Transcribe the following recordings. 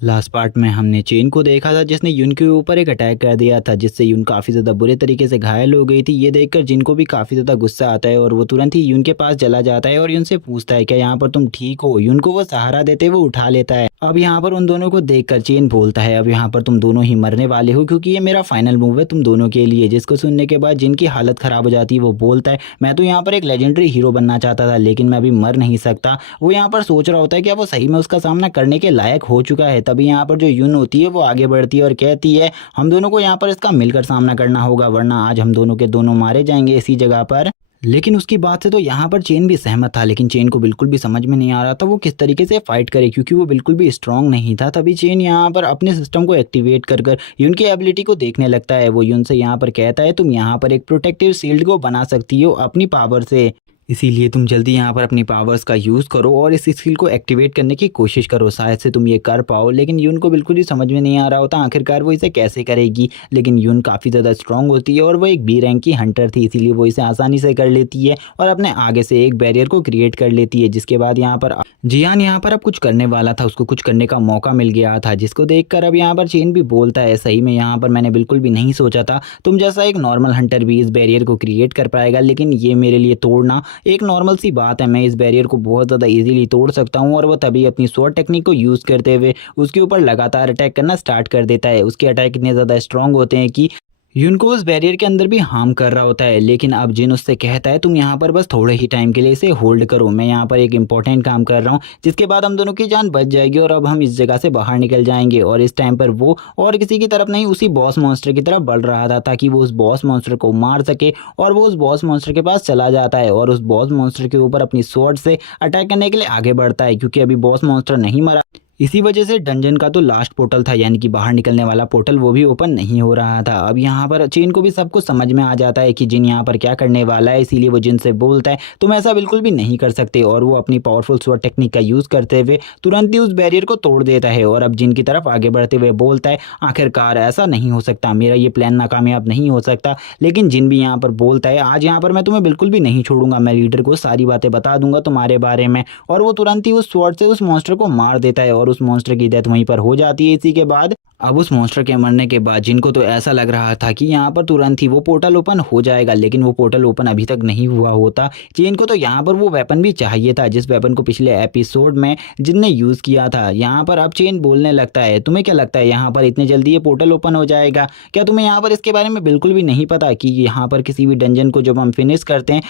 Last part में हमने chain को देखा था जिसने युन के ऊपर एक अटैक कर दिया था जिससे युन काफ़ी ज़्यादा बुरे तरीके से घायल हो गई थी। ये देखकर जिन को भी काफ़ी ज़्यादा गुस्सा आता है और वो तुरंत ही युन के पास चला जाता है और युन से पूछता है क्या यहाँ पर तुम ठीक हो। युन को वो सहारा देते हुए उठा लेता है। अब यहाँ पर उन दोनों को देखकर चेन बोलता है अब यहाँ पर तुम दोनों ही मरने वाले हो क्योंकि ये मेरा फाइनल मूव है तुम दोनों के लिए। जिसको सुनने के बाद जिनकी हालत ख़राब हो जाती है वो बोलता है मैं तो यहाँ पर एक लेजेंडरी हीरो बनना चाहता था लेकिन मैं अभी मर नहीं सकता। वो यहाँ पर सोच रहा होता है कि वो सही में उसका सामना करने के लायक हो चुका है। तभी यहाँ पर जो युन होती है वो आगे बढ़ती है और कहती है हम दोनों को यहाँ पर इसका मिलकर सामना करना होगा वरना आज हम दोनों के दोनों मारे जाएंगे इसी जगह पर। लेकिन उसकी बात से तो यहाँ पर चेन भी सहमत था लेकिन चेन को बिल्कुल भी समझ में नहीं आ रहा था वो किस तरीके से फाइट करे क्योंकि वो बिल्कुल भी स्ट्रांग नहीं था। तभी चेन यहाँ पर अपने सिस्टम को एक्टिवेट कर युन की एबिलिटी को देखने लगता है। वो युन से यहाँ पर कहता है तुम यहाँ पर एक प्रोटेक्टिव शील्ड को बना सकती हो अपनी पावर से, इसीलिए तुम जल्दी यहाँ पर अपनी पावर्स का यूज़ करो और इस स्किल को एक्टिवेट करने की कोशिश करो, शायद से तुम ये कर पाओ। लेकिन यून को बिल्कुल ही समझ में नहीं आ रहा होता आखिरकार वो इसे कैसे करेगी। लेकिन यून काफ़ी ज़्यादा स्ट्रांग होती है और वो एक बी रैंक की हंटर थी इसीलिए वो इसे आसानी से कर लेती है और अपने आगे से एक बैरियर को क्रिएट कर लेती है। जिसके बाद यहाँ पर जियान यहाँ पर अब कुछ करने वाला था, उसको कुछ करने का मौका मिल गया था जिसको देखकर अब यहाँ पर चेन भी बोलता है सही में यहाँ पर मैंने बिल्कुल भी नहीं सोचा था तुम जैसा एक नॉर्मल हंटर भी इस बैरियर को क्रिएट कर पाएगा। लेकिन ये मेरे लिए तोड़ना एक नॉर्मल सी बात है, मैं इस बैरियर को बहुत ज़्यादा इजीली तोड़ सकता हूँ। और वो तभी अपनी स्वॉर्ड टेक्निक को यूज़ करते हुए उसके ऊपर लगातार अटैक करना स्टार्ट कर देता है। उसके अटैक इतने ज़्यादा स्ट्रांग होते हैं कि यून को उस बैरियर के अंदर भी हार्म कर रहा होता है। लेकिन अब जिन उससे कहता है तुम यहाँ पर बस थोड़े ही टाइम के लिए इसे होल्ड करो, मैं यहाँ पर एक इंपॉर्टेंट काम कर रहा हूँ जिसके बाद हम दोनों की जान बच जाएगी और अब हम इस जगह से बाहर निकल जाएंगे। और इस टाइम पर वो और किसी की तरफ नहीं उसी बॉस मॉन्स्टर की तरफ बढ़ रहा था ताकि वो उस बॉस मॉन्स्टर को मार सके। और वो उस बॉस मॉन्स्टर के पास चला जाता है और उस बॉस मॉन्स्टर के ऊपर अपनी स्वॉर्ड से अटैक करने के लिए आगे बढ़ता है क्योंकि अभी बॉस मॉन्स्टर नहीं मरा। इसी वजह से डंजन का तो लास्ट पोर्टल था यानी कि बाहर निकलने वाला पोर्टल वो भी ओपन नहीं हो रहा था। अब यहाँ पर चेन को भी सब कुछ समझ में आ जाता है कि जिन यहाँ पर क्या करने वाला है, इसीलिए वो जिन से बोलता है तुम ऐसा बिल्कुल भी नहीं कर सकते और वो अपनी पावरफुल स्वॉर्ड टेक्निक का यूज़ करते हुए तुरंत ही उस बैरियर को तोड़ देता है। और अब जिन की तरफ आगे बढ़ते हुए बोलता है आखिरकार ऐसा नहीं हो सकता, मेरा ये प्लान नाकामयाब नहीं हो सकता। लेकिन जिन भी यहाँ पर बोलता है आज यहाँ पर मैं तुम्हें बिल्कुल भी नहीं छोड़ूंगा, मैं लीडर को सारी बातें बता दूंगा तुम्हारे बारे में। और वो तुरंत ही उस स्वॉर्ड से उस मॉन्स्टर को मार देता है और उस मॉन्स्टर की डेथ वहीं पर हो जाती है। इसी के बाद अब उस मॉन्स्टर के मरने के बाद जिनको तो ऐसा लग रहा था कि यहाँ पर तुरंत ही वो पोर्टल ओपन हो जाएगा, लेकिन वो पोर्टल ओपन अभी तक नहीं हुआ होता। चेन को तो यहाँ पर वो वेपन भी चाहिए था जिस वेपन को पिछले एपिसोड में जिनने यूज़ किया था। यहाँ पर अब चेन बोलने लगता है तुम्हें क्या लगता है यहाँ पर इतने जल्दी ये पोर्टल ओपन हो जाएगा? क्या तुम्हें यहाँ पर इसके बारे में बिल्कुल भी नहीं पता कि यहाँ पर किसी भी डंजन को जब हम फिनिश करते हैं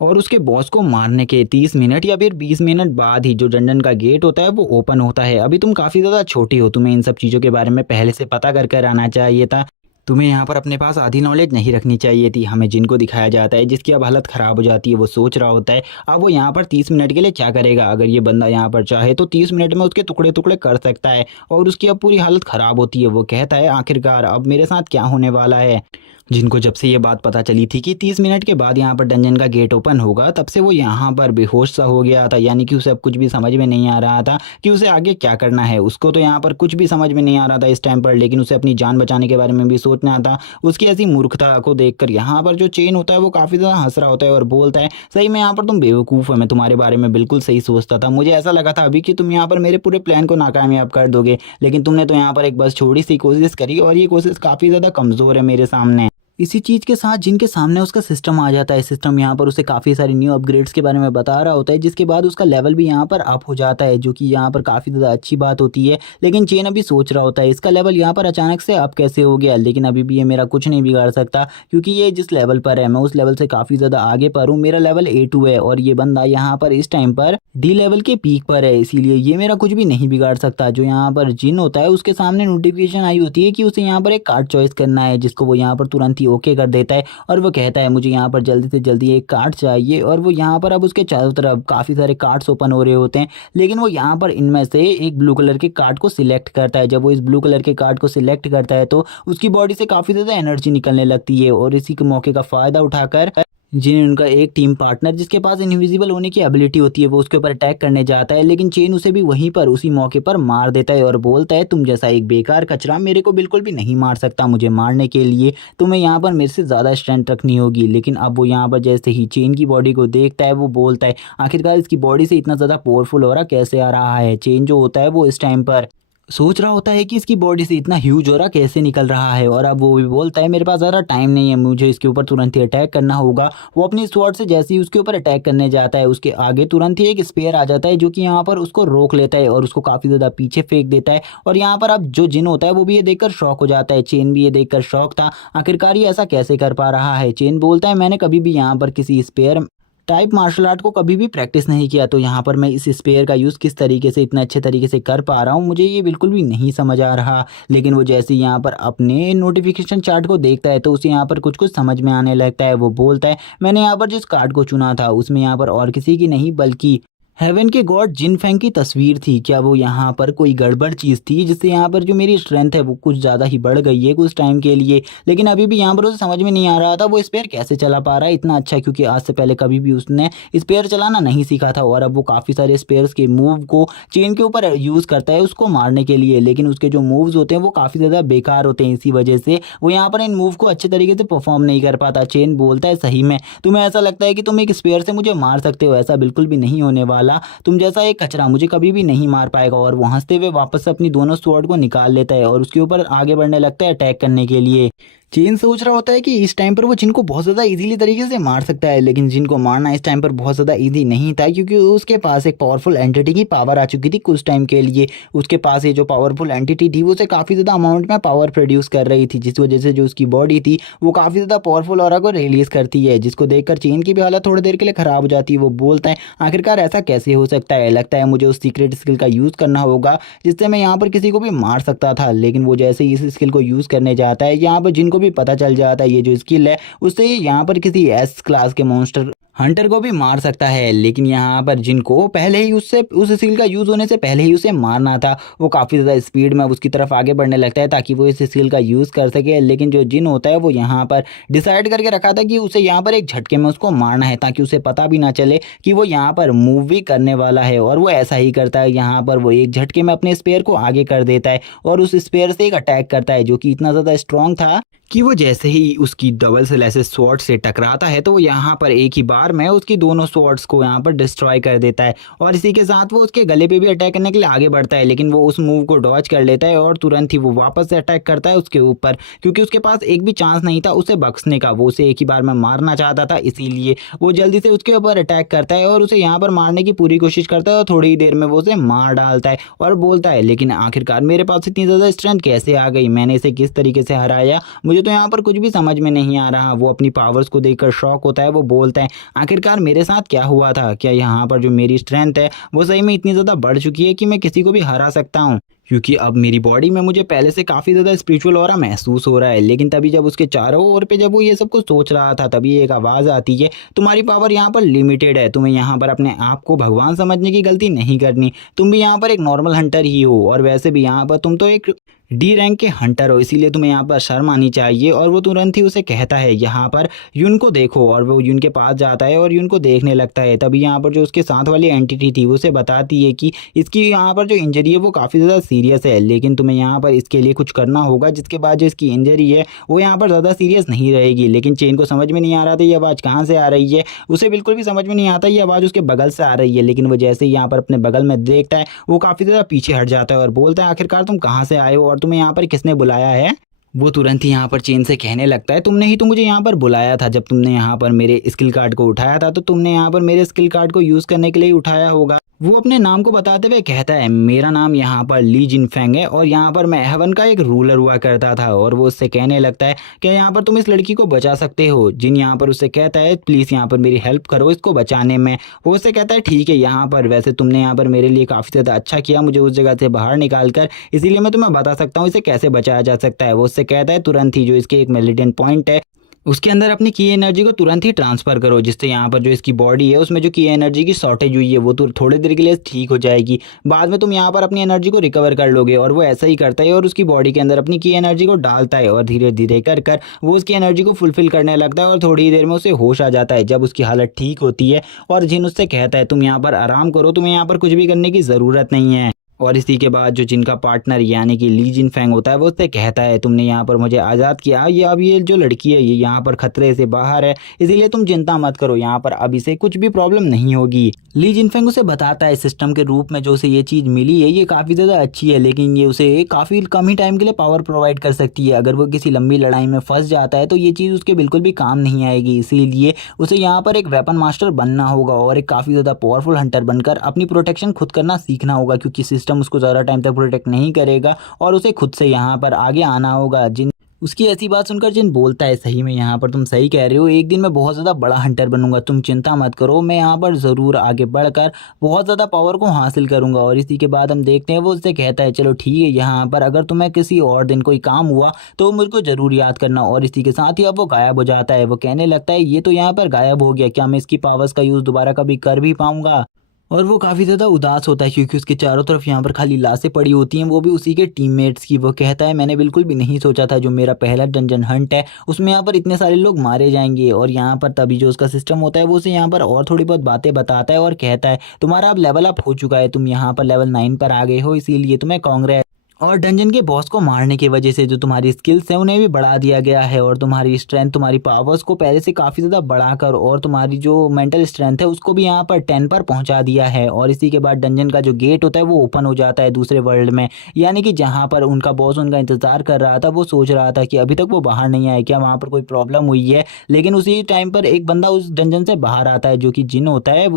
और उसके बॉस को मारने के 30 मिनट या फिर 20 मिनट बाद ही जो डंडन का गेट होता है वो ओपन होता है। अभी तुम काफ़ी ज़्यादा छोटी हो, तुम्हें इन सब चीज़ों के बारे में पहले से पता कर कर आना चाहिए था। तुम्हें यहाँ पर अपने पास आधी नॉलेज नहीं रखनी चाहिए थी। हमें जिनको दिखाया जाता है जिसकी अब हालत ख़राब हो जाती है वो सोच रहा होता है अब वो यहाँ पर 30 मिनट के लिए क्या करेगा। अगर ये बंदा यहाँ पर चाहे तो 30 मिनट में उसके टुकड़े टुकड़े कर सकता है और उसकी अब पूरी हालत ख़राब होती है। वो कहता है आखिरकार अब मेरे साथ क्या होने वाला है। जिनको जब से ये बात पता चली थी कि 30 मिनट के बाद यहाँ पर डंजन का गेट ओपन होगा तब से वो यहाँ पर बेहोश सा हो गया था, यानी कि उसे अब कुछ भी समझ में नहीं आ रहा था कि उसे आगे क्या करना है। उसको तो यहाँ पर कुछ भी समझ में नहीं आ रहा था इस टाइम पर, लेकिन उसे अपनी जान बचाने के बारे में भी सोचना था। उसकी ऐसी मूर्खता को देखकर यहाँ पर जो चेन होता है वो काफ़ी ज़्यादा हंस रहा होता है और बोलता है सही में यहाँ पर तुम बेवकूफ़ हो, मैं तुम्हारे बारे में बिल्कुल सही सोचता था। मुझे ऐसा लगा था अभी कि तुम यहाँ पर मेरे पूरे प्लान को नाकामयाब कर दोगे, लेकिन तुमने तो यहाँ पर एक बस छोटी सी कोशिश करी और ये कोशिश काफ़ी ज़्यादा कमज़ोर है मेरे सामने। इसी चीज़ के साथ जिनके सामने उसका सिस्टम आ जाता है, सिस्टम यहाँ पर उसे काफ़ी सारी न्यू अपग्रेड्स के बारे में बता रहा होता है जिसके बाद उसका लेवल भी यहाँ पर अप हो जाता है, जो कि यहाँ पर काफ़ी ज़्यादा अच्छी बात होती है। लेकिन चेन अभी सोच रहा होता है इसका लेवल यहाँ पर अचानक से अप कैसे हो गया, लेकिन अभी भी ये मेरा कुछ नहीं बिगाड़ सकता क्योंकि ये जिस लेवल पर है मैं उस लेवल से काफ़ी ज़्यादा आगे पर हूँ। मेरा लेवल A2 है और ये बंदा यहाँ पर इस टाइम पर D लेवल के पीक पर है, इसीलिए ये मेरा कुछ भी नहीं बिगाड़ सकता। जो यहाँ पर जिन होता है उसके सामने नोटिफिकेशन आई होती है कि उसे यहाँ पर एक कार्ड चॉइस करना है, जिसको वो यहाँ पर तुरंत ही ओके कर देता है और वो कहता है मुझे यहाँ पर जल्दी से जल्दी एक कार्ड चाहिए। और वो यहाँ पर अब उसके चारों तरफ काफ़ी सारे कार्ड्स ओपन हो रहे होते हैं, लेकिन वो यहाँ पर इनमें से एक ब्लू कलर के कार्ड को सिलेक्ट करता है। जब वो इस ब्लू कलर के कार्ड को सिलेक्ट करता है तो उसकी बॉडी से काफ़ी ज़्यादा एनर्जी निकलने लगती है और इसी के मौके का फ़ायदा उठाकर जिन्हें उनका एक टीम पार्टनर जिसके पास इनविजिबल होने की एबिलिटी होती है वो उसके ऊपर अटैक करने जाता है, लेकिन चेन उसे भी वहीं पर उसी मौके पर मार देता है और बोलता है तुम जैसा एक बेकार कचरा मेरे को बिल्कुल भी नहीं मार सकता, मुझे मारने के लिए तुम्हें यहाँ पर मेरे से ज़्यादा स्ट्रेंथ रखनी होगी। लेकिन अब वो यहाँ पर जैसे ही चेन की बॉडी को देखता है वो बोलता है आखिरकार इसकी बॉडी से इतना ज़्यादा पावरफुल हो रहा कैसे आ रहा है। चेन जो होता है वो इस टाइम पर सोच रहा होता है कि इसकी बॉडी से इतना ह्यूज हो रहा कैसे निकल रहा है, और अब वो भी बोलता है मेरे पास ज़्यादा टाइम नहीं है, मुझे इसके ऊपर तुरंत ही अटैक करना होगा। वो अपनी स्वॉर्ड से जैसे ही उसके ऊपर अटैक करने जाता है, उसके आगे तुरंत ही एक स्पेयर आ जाता है जो कि यहाँ पर उसको रोक लेता है और उसको काफ़ी ज़्यादा पीछे फेंक देता है। और यहाँ पर अब जो जिन होता है वो भी ये देखकर शॉक हो जाता है, चेन भी ये देखकर शॉक था, आखिरकार ये ऐसा कैसे कर पा रहा है। चेन बोलता है मैंने कभी भी यहाँ पर किसी स्पेयर टाइप मार्शल आर्ट को कभी भी प्रैक्टिस नहीं किया, तो यहाँ पर मैं इस स्पेयर का यूज़ किस तरीके से इतने अच्छे तरीके से कर पा रहा हूँ, मुझे ये बिल्कुल भी नहीं समझ आ रहा। लेकिन वो जैसे ही यहाँ पर अपने नोटिफिकेशन चार्ट को देखता है तो उसे यहाँ पर कुछ कुछ समझ में आने लगता है। वो बोलता है मैंने यहाँ पर जिस कार्ड को चुना था उसमें यहाँ पर और किसी की नहीं बल्कि हेवन के गॉड जिन फेंग की तस्वीर थी। क्या वो यहाँ पर कोई गड़बड़ चीज़ थी जिससे यहाँ पर जो मेरी स्ट्रेंथ है वो कुछ ज़्यादा ही बढ़ गई है कुछ टाइम के लिए। लेकिन अभी भी यहाँ पर उसे समझ में नहीं आ रहा था वो स्पेयर कैसे चला पा रहा है इतना अच्छा, क्योंकि आज से पहले कभी भी उसने स्पेयर चलाना नहीं सीखा था। और अब वो काफ़ी सारे स्पेयर्स के मूव को चेन के ऊपर यूज़ करता है उसको मारने के लिए, लेकिन उसके जो मूव्स होते हैं वो काफ़ी ज़्यादा बेकार होते हैं। इसी वजह से वो यहाँ पर इन मूव को अच्छे तरीके से परफॉर्म नहीं कर पाता। चेन बोलता है सही में तुम्हें ऐसा लगता है कि तुम एक स्पेयर से मुझे मार सकते हो, ऐसा बिल्कुल भी नहीं होने वाला। तुम जैसा एक कचरा मुझे कभी भी नहीं मार पाएगा। और वो हंसते हुए वापस से अपनी दोनों स्वॉर्ड को निकाल लेता है और उसके ऊपर आगे बढ़ने लगता है अटैक करने के लिए। चेन सोच रहा होता है कि इस टाइम पर वो जिन को बहुत ज़्यादा इजीली तरीके से मार सकता है, लेकिन जिन को मारना इस टाइम पर बहुत ज़्यादा इजी नहीं था, क्योंकि उसके पास एक पावरफुल एंटिटी की पावर आ चुकी थी कुछ टाइम के लिए। उसके पास ये जो पावरफुल एंटिटी थी वो उसे काफ़ी ज़्यादा अमाउंट में पावर प्रोड्यूस कर रही थी, जिस वजह से जो उसकी बॉडी थी वो काफ़ी ज़्यादा पावरफुल ऑरा को रिलीज़ करती है, जिसको देखकर चेन की भी हालत थोड़ी देर के लिए ख़राब हो जाती है। वो बोलता है आखिरकार ऐसा कैसे हो सकता है, लगता है मुझे उस सीक्रेट स्किल का यूज़ करना होगा जिससे मैं यहाँ पर किसी को भी मार सकता था। लेकिन वो जैसे ही इस स्किल को यूज़ करने जाता है यहाँ पर जिनको भी पता चल जाता है ये जो स्किल है उससे यहाँ पर किसी एस क्लास के मॉन्स्टर हंटर को भी मार सकता है। लेकिन यहाँ पर जिनको पहले ही उससे उस स्किल का यूज़ होने से पहले ही उसे मारना था, वो काफ़ी ज़्यादा स्पीड में उसकी तरफ आगे बढ़ने लगता है ताकि वो इस स्किल का यूज़ कर सके। लेकिन जो जिन होता है वो यहाँ पर डिसाइड करके रखा था कि उसे यहाँ पर एक झटके में उसको मारना है ताकि उसे पता भी ना चले कि वो यहाँ पर मूव भी करने वाला है। और वो ऐसा ही करता है, यहाँ पर वो एक झटके में अपने स्पेयर को आगे कर देता है और उस स्पेयर से एक अटैक करता है जो कि इतना ज़्यादा स्ट्रॉन्ग था कि वो जैसे ही उसकी डबल स्लैसेस स्वॉर्ड से टकराता है तो वो यहाँ पर एक ही बार में उसकी दोनों स्वॉर्ड्स को यहाँ पर डिस्ट्रॉय कर देता है। और इसी के साथ वो उसके गले पे भी अटैक करने के लिए आगे बढ़ता है, लेकिन वो उस मूव को डॉज कर लेता है और तुरंत ही वो वापस से अटैक करता है उसके ऊपर, क्योंकि उसके पास एक भी चांस नहीं था उसे बख्शने का। वो उसे एक ही बार में मारना चाहता था, इसीलिए वो जल्दी से उसके ऊपर अटैक करता है और उसे यहाँ पर मारने की पूरी कोशिश करता है और थोड़ी ही देर में वो उसे मार डालता है और बोलता है लेकिन आखिरकार मेरे पास इतनी ज़्यादा स्ट्रेंथ कैसे आ गई, मैंने इसे किस तरीके से हराया, मुझे तो यहाँ पर कुछ भी समझ में नहीं आ रहा। वो अपनी पावर्स को देखकर शॉक होता है। वो बोलता है आखिरकार मेरे साथ क्या हुआ था, क्या यहाँ पर जो मेरी स्ट्रेंथ है वो सही में इतनी ज़्यादा बढ़ चुकी है कि मैं किसी को भी हरा सकता हूँ, क्योंकि अब मेरी बॉडी में मुझे पहले से काफ़ी ज़्यादा स्पिरिचुअल ऑरा महसूस हो रहा है। लेकिन तभी जब उसके चारों ओर पे जब वो ये सब कुछ सोच रहा था तभी एक आवाज़ आती है तुम्हारी पावर यहाँ पर लिमिटेड है, तुम्हें यहाँ पर अपने आप को भगवान समझने की गलती नहीं करनी, तुम भी यहाँ पर एक नॉर्मल हंटर ही हो और वैसे भी यहाँ पर तुम तो एक डी रैंक के हंटर हो, इसीलिए तुम्हें यहाँ पर शर्म आनी चाहिए। और वो तुरंत ही उसे कहता है यहाँ पर यून को देखो, और वो यून के पास जाता है और यून को देखने लगता है। तभी यहाँ पर जो उसके साथ वाली एंटिटी थी वो उसे बताती है कि इसकी यहाँ पर जो इंजरी है वो काफ़ी ज़्यादा सीरियस है, लेकिन तुम्हें यहाँ पर इसके लिए कुछ करना होगा जिसके बाद जो इसकी इंजरी है वो यहाँ पर ज़्यादा सीरियस नहीं रहेगी। लेकिन चेन को समझ में नहीं आ रहा था ये आवाज़ कहाँ से आ रही है, उसे बिल्कुल भी समझ में नहीं आता ये आवाज़ उसके बगल से आ रही है। लेकिन वो जैसे ही यहाँ पर अपने बगल में देखता है वो काफ़ी ज़्यादा पीछे हट जाता है और बोलता है आखिरकार तुम कहाँ से आए हो और तुम्हें यहाँ पर किसने बुलाया है। वो तुरंत ही यहाँ पर चेन से कहने लगता है तुमने ही तो मुझे यहाँ पर बुलाया था, जब तुमने यहाँ पर मेरे स्किल कार्ड को उठाया था तो तुमने यहाँ पर मेरे स्किल कार्ड को यूज़ करने के लिए ही उठाया होगा। वो अपने नाम को बताते हुए कहता है मेरा नाम यहाँ पर ली जिनफेंग है और यहाँ पर मैं हेवन का एक रूलर हुआ करता था। और वो उससे कहने लगता है कि यहाँ पर तुम इस लड़की को बचा सकते हो। जिन यहाँ पर उससे कहता है प्लीज़ यहाँ पर मेरी हेल्प करो इसको बचाने में। वो उससे कहता है ठीक है, यहाँ पर वैसे तुमने यहाँ पर मेरे लिए काफ़ी ज़्यादा अच्छा किया मुझे उस जगह से बाहर निकाल कर, इसीलिए मैं तुम्हें बता सकता हूँ इसे कैसे बचाया जा सकता है। वो उससे कहता है तुरंत ही जो इसके एक मेरिडियन पॉइंट है उसके अंदर अपनी की एनर्जी को तुरंत ही ट्रांसफ़र करो, जिससे यहाँ पर जो इसकी बॉडी है उसमें जो की एनर्जी की शॉर्टेज हुई है वो तो थोड़ी देर के लिए ठीक हो जाएगी, बाद में तुम यहाँ पर अपनी एनर्जी को रिकवर कर लोगे। और वो ऐसा ही करता है और उसकी बॉडी के अंदर अपनी की एनर्जी को डालता है और धीरे धीरे कर कर वो उसकी एनर्जी को फुलफिल करने लगता है और थोड़ी ही देर में उसे होश आ जाता है जब उसकी हालत ठीक होती है। और जिन उससे कहता है तुम यहाँ पर आराम करो, तुम्हें यहाँ पर कुछ भी करने की ज़रूरत नहीं है। और इसी के बाद जो जिनका पार्टनर यानी कि ली जिनफेंग होता है वो उससे कहता है तुमने यहाँ पर मुझे आज़ाद किया, ये अब ये जो लड़की है ये यहाँ पर खतरे से बाहर है, इसीलिए तुम चिंता मत करो, यहाँ पर अब इसे कुछ भी प्रॉब्लम नहीं होगी। ली जिनफेंग उसे बताता है सिस्टम के रूप में जो उसे ये चीज़ मिली है ये काफ़ी ज़्यादा अच्छी है, लेकिन ये उसे काफ़ी कम ही टाइम के लिए पावर प्रोवाइड कर सकती है। अगर वो किसी लंबी लड़ाई में फंस जाता है तो ये चीज़ उसके बिल्कुल भी काम नहीं आएगी, इसीलिए उसे यहाँ पर एक वेपन मास्टर बनना होगा और एक काफ़ी ज़्यादा पावरफुल हंटर बनकर अपनी प्रोटेक्शन खुद करना सीखना होगा, क्योंकि सिस्टम उसको ज़्यादा टाइम तक प्रोटेक्ट नहीं करेगा और उसे खुद से यहाँ पर आगे आना होगा। जिन उसकी ऐसी बात सुनकर जिन बोलता है सही में यहाँ पर तुम सही कह रहे हो, एक दिन मैं बहुत ज़्यादा बड़ा हंटर बनूंगा, तुम चिंता मत करो, मैं यहाँ पर ज़रूर आगे बढ़कर बहुत ज़्यादा पावर को हासिल करूंगा। और इसी के बाद हम देखते हैं वो उससे कहता है चलो ठीक है, यहाँ पर अगर तुम्हें किसी और दिन कोई काम हुआ तो मुझको ज़रूर याद करना। और इसी के साथ ही अब वो गायब हो जाता है। वो कहने लगता है ये तो यहाँ पर गायब हो गया, क्या मैं इसकी पावर्स का यूज़ दोबारा कभी कर भी पाऊंगा। और वो काफ़ी ज़्यादा उदास होता है क्योंकि उसके चारों तरफ यहाँ पर खाली लाशें पड़ी होती हैं, वो भी उसी के टीममेट्स की। वो कहता है मैंने बिल्कुल भी नहीं सोचा था जो मेरा पहला डंजन हंट है उसमें यहाँ पर इतने सारे लोग मारे जाएंगे। और यहाँ पर तभी जो उसका सिस्टम होता है वो उसे यहाँ पर और थोड़ी बहुत बातें बताता है और कहता है तुम्हारा अब लेवल अप हो चुका है, तुम यहाँ पर लेवल 9 पर आ गए हो, इसीलिए तुम्हें कांग्रेस। और डंजन के बॉस को मारने की वजह से जो तुम्हारी स्किल्स हैं उन्हें भी बढ़ा दिया गया है और तुम्हारी स्ट्रेंथ तुम्हारी पावर्स को पहले से काफ़ी ज़्यादा बढ़ाकर और तुम्हारी जो मेंटल स्ट्रेंथ है उसको भी यहाँ पर 10 पर पहुँचा दिया है। और इसी के बाद डंजन का जो गेट होता है वो ओपन हो जाता है दूसरे वर्ल्ड में, यानी कि जहाँ पर उनका बॉस उनका इंतज़ार कर रहा था। वो सोच रहा था कि अभी तक वो बाहर नहीं आए, क्या वहाँ पर कोई प्रॉब्लम हुई है। लेकिन उसी टाइम पर एक बंदा उस डंजन से बाहर आता है जो कि जिन होता है।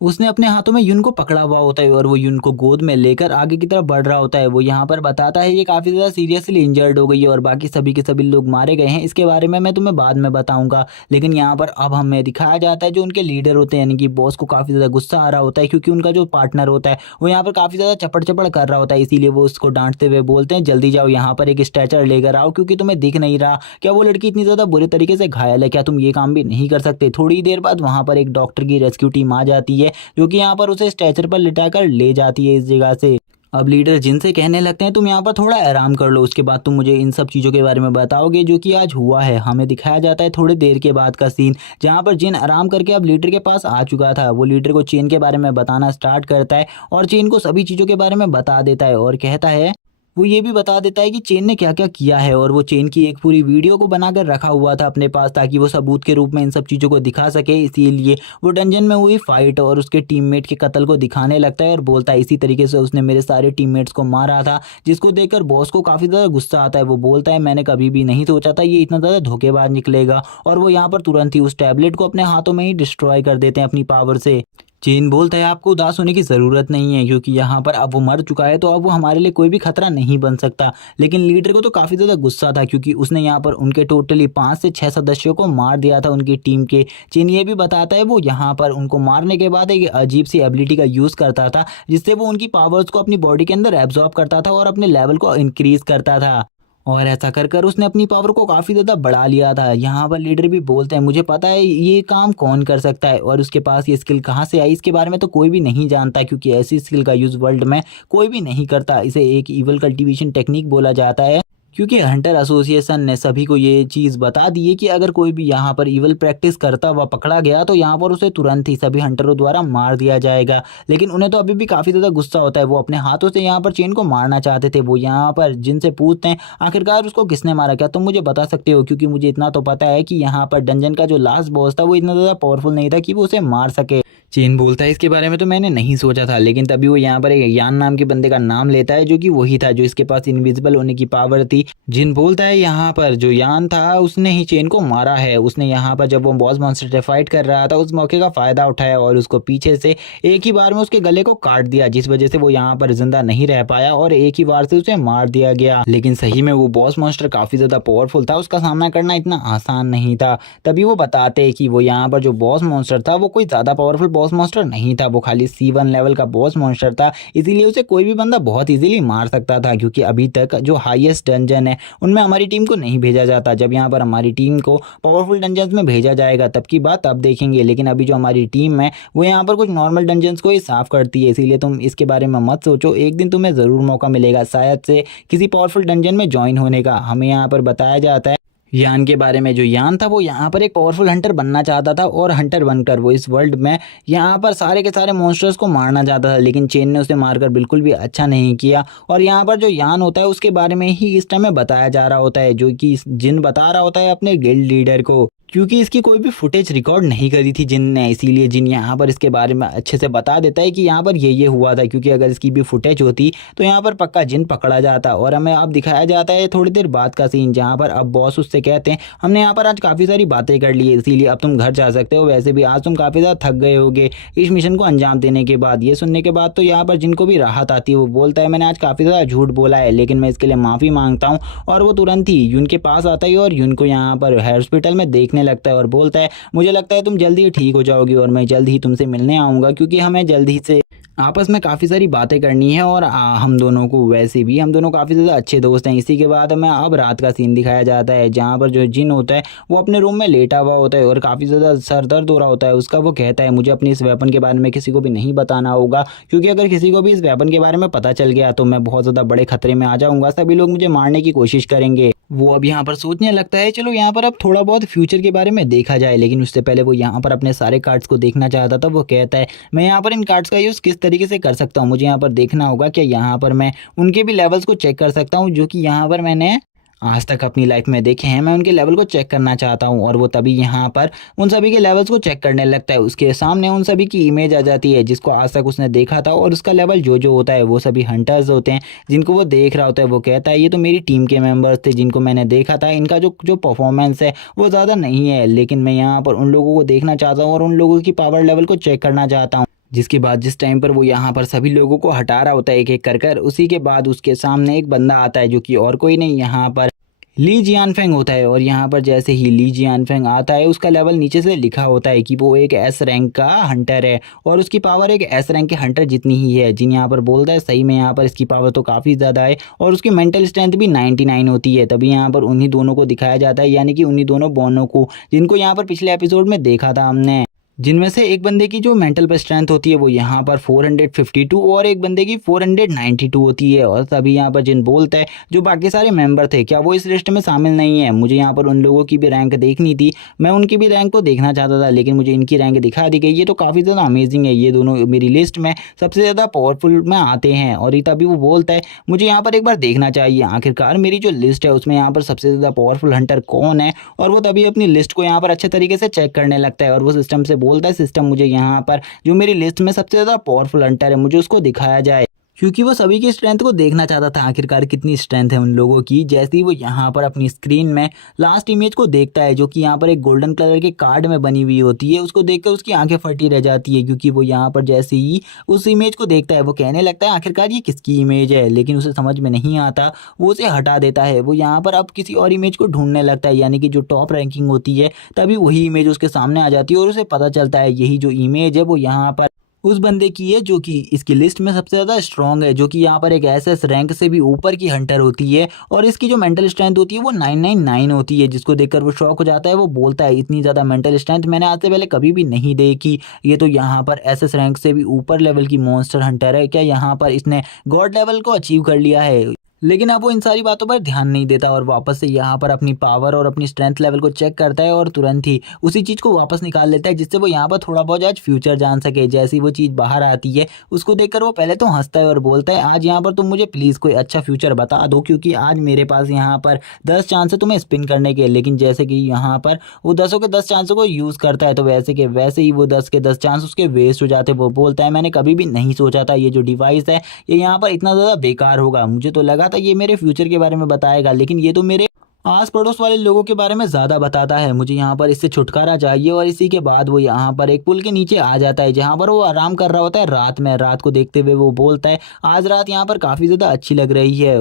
उसने अपने हाथों में यून को पकड़ा हुआ होता है और वो यून को गोद में लेकर आगे की तरफ बढ़ रहा होता है। वो यहाँ पर बताता है ये काफ़ी ज़्यादा सीरियसली इंजर्ड हो गई है और बाकी सभी के सभी लोग मारे गए हैं, इसके बारे में मैं तुम्हें बाद में बताऊंगा। लेकिन यहाँ पर अब हमें दिखाया जाता है जो उनके लीडर होते हैं यानी कि बॉस को काफ़ी ज़्यादा गुस्सा आ रहा होता है क्योंकि उनका जो पार्टनर होता है वो यहाँ पर काफ़ी ज़्यादा चपड़ चपड़ कर रहा होता है। इसीलिए वो उसको डांटते हुए बोलते हैं जल्दी जाओ यहाँ पर एक स्ट्रेचर लेकर आओ, क्योंकि तुम्हें दिख नहीं रहा क्या वो लड़की इतनी ज़्यादा बुरे तरीके से घायल है, क्या तुम ये काम भी नहीं कर सकते। थोड़ी देर बाद वहाँ पर एक डॉक्टर की रेस्क्यू टीम आ जाती है जो कि यहाँ पर उसे स्ट्रेचर पर लिटाकर ले जाती है इस जगह से। अब लीडर जिनसे कहने लगते हैं तुम यहाँ पर थोड़ा आराम कर लो, उसके बाद तुम मुझे इन सब चीज़ों के बारे में बताओगे जो कि आज हुआ है। हमें दिखाया जाता है थोड़ी देर के बाद का सीन जहाँ पर जिन आराम करके अब लीडर के पास आ चुका था। वो लीडर को चेन के बारे में बताना स्टार्ट करता है और चेन को सभी चीज़ों के बारे में बता देता है और कहता है वो ये भी बता देता है कि चेन ने क्या क्या किया है। और वो चेन की एक पूरी वीडियो को बनाकर रखा हुआ था अपने पास ताकि वो सबूत के रूप में इन सब चीज़ों को दिखा सके। इसीलिए वो डंजन में हुई फाइट और उसके टीममेट के कत्ल को दिखाने लगता है और बोलता है इसी तरीके से उसने मेरे सारे टीममेट्स को मारा था, जिसको देखकर बॉस को काफ़ी ज़्यादा गुस्सा आता है। वो बोलता है मैंने कभी भी नहीं सोचा था ये इतना ज़्यादा धोखेबाज निकलेगा। और वो यहाँ पर तुरंत ही उस टैबलेट को अपने हाथों में ही डिस्ट्रॉय कर देते हैं अपनी पावर से। चेन बोलता है आपको उदास होने की ज़रूरत नहीं है क्योंकि यहाँ पर अब वो मर चुका है तो अब वो हमारे लिए कोई भी खतरा नहीं बन सकता। लेकिन लीडर को तो काफ़ी ज़्यादा गुस्सा था क्योंकि उसने यहाँ पर उनके टोटली 5 से 6 सदस्यों को मार दिया था उनकी टीम के। चेन ये भी बताता है वो यहाँ पर उनको मारने के बाद एक अजीब सी एबिलिटी का यूज़ करता था जिससे वो उनकी पावर्स को अपनी बॉडी के अंदर एब्जॉर्ब करता था और अपने लेवल को इंक्रीज करता था। और ऐसा कर कर उसने अपनी पावर को काफ़ी ज़्यादा बढ़ा लिया था। यहाँ पर लीडर भी बोलते हैं मुझे पता है ये काम कौन कर सकता है और उसके पास ये स्किल कहाँ से आई इसके बारे में तो कोई भी नहीं जानता क्योंकि ऐसी स्किल का यूज़ वर्ल्ड में कोई भी नहीं करता। इसे एक इवल कल्टीवेशन टेक्निक बोला जाता है क्योंकि हंटर एसोसिएशन ने सभी को ये चीज़ बता दी है कि अगर कोई भी यहाँ पर इवल प्रैक्टिस करता हुआ पकड़ा गया तो यहाँ पर उसे तुरंत ही सभी हंटरों द्वारा मार दिया जाएगा। लेकिन उन्हें तो अभी भी काफ़ी ज़्यादा गुस्सा होता है, वो अपने हाथों से यहाँ पर चेन को मारना चाहते थे। वो यहाँ पर जिनसे पूछते हैं आखिरकार उसको किसने मारा, क्या तुम मुझे बता सकते हो, क्योंकि मुझे इतना तो पता है कि यहाँ पर डंजन का जो लास्ट बॉस था वो इतना ज़्यादा पावरफुल नहीं था कि वो उसे मार सके। चेन बोलता है इसके बारे में तो मैंने नहीं सोचा था, लेकिन तभी वो यहाँ पर एक यान नाम के बंदे का नाम लेता है जो कि वही था जो इसके पास इनविजिबल होने की पावर थी। जिन बोलता है यहाँ पर जो यान था उसने ही चेन को मारा है। उसने यहाँ पर जब वो बॉस मॉन्स्टर से फाइट कर रहा था उस मौके का फ़ायदा उठाया और उसको पीछे से एक ही बार में उसके गले को काट दिया, जिस वजह से वो यहाँ पर जिंदा नहीं रह पाया और एक ही बार से उसे मार दिया गया। लेकिन सही में वो बॉस मॉन्स्टर काफ़ी ज़्यादा पावरफुल था, उसका सामना करना इतना आसान नहीं था। तभी वो बताते हैं कि वो यहाँ पर जो बॉस मॉन्स्टर था वो कोई ज़्यादा पावरफुल बॉस मॉन्स्टर नहीं था, वो खाली C1 लेवल का बॉस मॉन्स्टर था। इसीलिए उसे कोई भी बंदा बहुत इजीली मार सकता था क्योंकि अभी तक जो हाईएस्ट डंजन है उनमें हमारी टीम को नहीं भेजा जाता। जब यहाँ पर हमारी टीम को पावरफुल डंजन्स में भेजा जाएगा तब की बात तब देखेंगे। लेकिन अभी जो हमारी टीम है वो यहाँ पर कुछ नॉर्मल डंजन्स को ही साफ करती है, इसीलिए तुम इसके बारे में मत सोचो, एक दिन तुम्हें ज़रूर मौका मिलेगा शायद से किसी पावरफुल डंजन में ज्वाइन होने का। हमें यहाँ पर बताया जाता है यान के बारे में। जो यान था वो यहाँ पर एक पावरफुल हंटर बनना चाहता था और हंटर बनकर वो इस वर्ल्ड में यहाँ पर सारे के सारे मॉन्स्टर्स को मारना चाहता था, लेकिन चेन ने उसे मारकर बिल्कुल भी अच्छा नहीं किया। और यहाँ पर जो यान होता है उसके बारे में ही इस टाइम में बताया जा रहा होता है, जो कि जिन बता रहा होता है अपने गिल्ड लीडर को, क्योंकि इसकी कोई भी फुटेज रिकॉर्ड नहीं करी थी जिन ने, इसीलिए जिन यहाँ पर इसके बारे में अच्छे से बता देता है कि यहाँ पर ये हुआ था, क्योंकि अगर इसकी भी फुटेज होती तो यहाँ पर पक्का जिन पकड़ा जाता। और हमें अब दिखाया जाता है थोड़ी देर बाद का सीन, जहाँ पर अब बॉस उससे कहते हैं हमने यहाँ पर आज काफ़ी सारी बातें कर ली है, इसीलिए अब तुम घर जा सकते हो। वैसे भी आज तुम काफ़ी ज़्यादा थक गए होगे इस मिशन को अंजाम देने के बाद। ये सुनने के बाद तो यहाँ पर जिनको भी राहत आती है, वो बोलता है मैंने आज काफ़ी ज़्यादा झूठ बोला है, लेकिन मैं इसके लिए माफ़ी मांगता हूँ। और वो तुरंत ही यून के पास आता है और यून को यहाँ पर हॉस्पिटल में देखने लगता है और बोलता है मुझे लगता है तुम जल्दी ही ठीक हो जाओगी और मैं जल्द ही तुमसे मिलने आऊँगा, क्योंकि हमें जल्द ही से आपस में काफ़ी सारी बातें करनी है। और हम दोनों को, वैसे भी हम दोनों काफ़ी ज़्यादा अच्छे दोस्त हैं। इसी के बाद हमें अब रात का सीन दिखाया जाता है, जहाँ पर जो जिन होता है वो अपने रूम में लेटा हुआ होता है और काफ़ी ज़्यादा सर दर्द हो रहा होता है उसका। वो कहता है मुझे अपनी इस वेपन के बारे में किसी को भी नहीं बताना होगा, क्योंकि अगर किसी को भी इस वेपन के बारे में पता चल गया तो मैं बहुत ज़्यादा बड़े खतरे में आ जाऊँगा, सभी लोग मुझे मारने की कोशिश करेंगे। वो अब यहाँ पर सोचने लगता है चलो यहाँ पर अब थोड़ा बहुत फ्यूचर के बारे में देखा जाए, लेकिन उससे पहले वो यहाँ पर अपने सारे कार्ड्स को देखना चाहता था। वो कहता है मैं यहाँ पर इन कार्ड्स का यूज़ किस तरीके से कर सकता हूँ, मुझे यहाँ पर देखना होगा क्या यहाँ पर मैं उनके भी लेवल्स को चेक कर सकता हूँ जो कि यहाँ पर मैंने आज तक अपनी लाइफ में देखे हैं। मैं उनके लेवल को चेक करना चाहता हूँ। और वो तभी यहाँ पर उन सभी के लेवल्स को चेक करने लगता है। उसके सामने उन सभी की इमेज आ जाती है जिसको आज तक उसने देखा था, और उसका लेवल जो होता है वो सभी हंटर्स होते हैं जिनको वो देख रहा होता है। वो कहता है ये तो मेरी टीम के मेंबर्स थे जिनको मैंने देखा था, इनका जो जो परफॉर्मेंस है वो ज़्यादा नहीं है, लेकिन मैं यहाँ पर उन लोगों को देखना चाहता हूँ और उन लोगों की पावर लेवल को चेक करना चाहता हूँ। जिसके बाद जिस टाइम पर वो यहाँ पर सभी लोगों को हटा रहा होता है एक एक कर उसी के बाद उसके सामने एक बंदा आता है जो कि और कोई नहीं यहाँ पर ली जियानफेंग होता है। और यहाँ पर जैसे ही ली जियानफेंग आता है उसका लेवल नीचे से लिखा होता है कि वो एक एस रैंक का हंटर है और उसकी पावर एक एस रैंक के हंटर जितनी ही है। जिन यहाँ पर बोलता है सही में यहाँ पर इसकी पावर तो काफ़ी ज़्यादा है और उसकी मेंटल स्ट्रेंथ भी 99 होती है। तभी यहाँ पर उन्हीं दोनों को दिखाया जाता है, यानी कि उन्हीं दोनों बॉनों को जिनको यहाँ पर पिछले एपिसोड में देखा था हमने, जिनमें से एक बंदे की जो मेंटल पर स्ट्रेंथ होती है वो यहाँ पर 452 और एक बंदे की 492 होती है। और तभी यहाँ पर जिन बोलता है जो बाकी सारे मेंबर थे क्या वो इस लिस्ट में शामिल नहीं है, मुझे यहाँ पर उन लोगों की भी रैंक देखनी थी, मैं उनकी भी रैंक को देखना चाहता था, लेकिन मुझे इनकी रैंक दिखा दी गई। ये तो काफ़ी ज़्यादा अमेजिंग है, ये दोनों मेरी लिस्ट में सबसे ज़्यादा पावरफुल में आते हैं। और ये तभी वो बोलता है मुझे यहाँ पर एक बार देखना चाहिए आखिरकार मेरी जो लिस्ट है उसमें यहाँ पर सबसे ज़्यादा पावरफुल हंटर कौन है। और वो तभी अपनी लिस्ट को यहाँ पर अच्छे तरीके से चेक करने लगता है और वो सिस्टम से बोलता है सिस्टम मुझे यहाँ पर जो मेरी लिस्ट में सबसे ज़्यादा पावरफुल हंटर है मुझे उसको दिखाया जाए, क्योंकि वो सभी की स्ट्रेंथ को देखना चाहता था आखिरकार कितनी स्ट्रेंथ है उन लोगों की। जैसे ही वो यहाँ पर अपनी स्क्रीन में लास्ट इमेज को देखता है जो कि यहाँ पर एक गोल्डन कलर के कार्ड में बनी हुई होती है, उसको देखकर उसकी आंखें फटी रह जाती है, क्योंकि वो यहाँ पर जैसे ही उस इमेज को देखता है वो कहने लगता है आखिरकार ये किसकी इमेज है, लेकिन उसे समझ में नहीं आता, वो उसे हटा देता है। वो यहाँ पर अब किसी और इमेज को ढूंढने लगता है, यानी कि जो टॉप रैंकिंग होती है, तभी वही इमेज उसके सामने आ जाती है और उसे पता चलता है यही जो इमेज है वो यहाँ पर उस बंदे की है जो कि इसकी लिस्ट में सबसे ज़्यादा स्ट्रॉन्ग है, जो कि यहाँ पर एक एसएस रैंक से भी ऊपर की हंटर होती है और इसकी जो मेंटल स्ट्रेंथ होती है वो 999 होती है, जिसको देखकर वो शॉक हो जाता है। वो बोलता है इतनी ज़्यादा मेंटल स्ट्रेंथ मैंने आज से पहले कभी भी नहीं देखी, ये तो यहाँ पर एसएस रैंक से भी ऊपर लेवल की मॉन्स्टर हंटर है, क्या यहाँ पर इसने गॉड लेवल को अचीव कर लिया है। लेकिन अब वो इन सारी बातों पर ध्यान नहीं देता और वापस से यहाँ पर अपनी पावर और अपनी स्ट्रेंथ लेवल को चेक करता है और तुरंत ही उसी चीज़ को वापस निकाल लेता है जिससे वो यहाँ पर थोड़ा बहुत आज फ्यूचर जान सके। जैसी वो चीज़ बाहर आती है उसको देखकर वो पहले तो हंसता है और बोलता है आज यहाँ पर तुम मुझे प्लीज़ कोई अच्छा फ्यूचर बता दो, क्योंकि आज मेरे पास यहाँ पर 10 चांस है तुम्हें स्पिन करने के। लेकिन जैसे कि यहाँ पर वो 10 के 10 चांसों को यूज़ करता है तो वैसे के वैसे ही वो 10 के 10 चांस उसके वेस्ट हो जाते। वो बोलता है मैंने कभी भी नहीं सोचा था ये जो डिवाइस है ये यहाँ पर इतना ज़्यादा बेकार होगा, मुझे तो लगा था ये मेरे फ्यूचर के बारे में बताएगा, लेकिन ये तो मेरे आस पड़ोस वाले लोगों के बारे में ज़्यादा बताता है, मुझे यहाँ पर इससे छुटकारा चाहिए। और इसी के बाद वो यहाँ पर एक पुल के नीचे आ जाता है जहाँ पर वो आराम कर रहा होता है रात में। रात को देखते हुए वो बोलता है आज रात यहाँ पर काफ़ी ज़्यादा अच्छी लग रही है,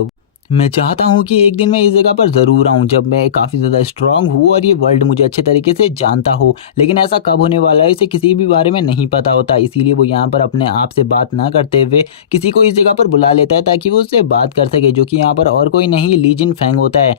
मैं चाहता हूँ कि एक दिन मैं इस जगह पर ज़रूर आऊँ जब मैं काफ़ी ज़्यादा स्ट्रांग हूँ और ये वर्ल्ड मुझे अच्छे तरीके से जानता हो। लेकिन ऐसा कब होने वाला है इसे किसी भी बारे में नहीं पता होता, इसीलिए वो यहाँ पर अपने आप से बात ना करते हुए किसी को इस जगह पर बुला लेता है ताकि वो उससे बात कर सके, जो कि यहाँ पर और कोई नहीं ली जिनफेंग होता है।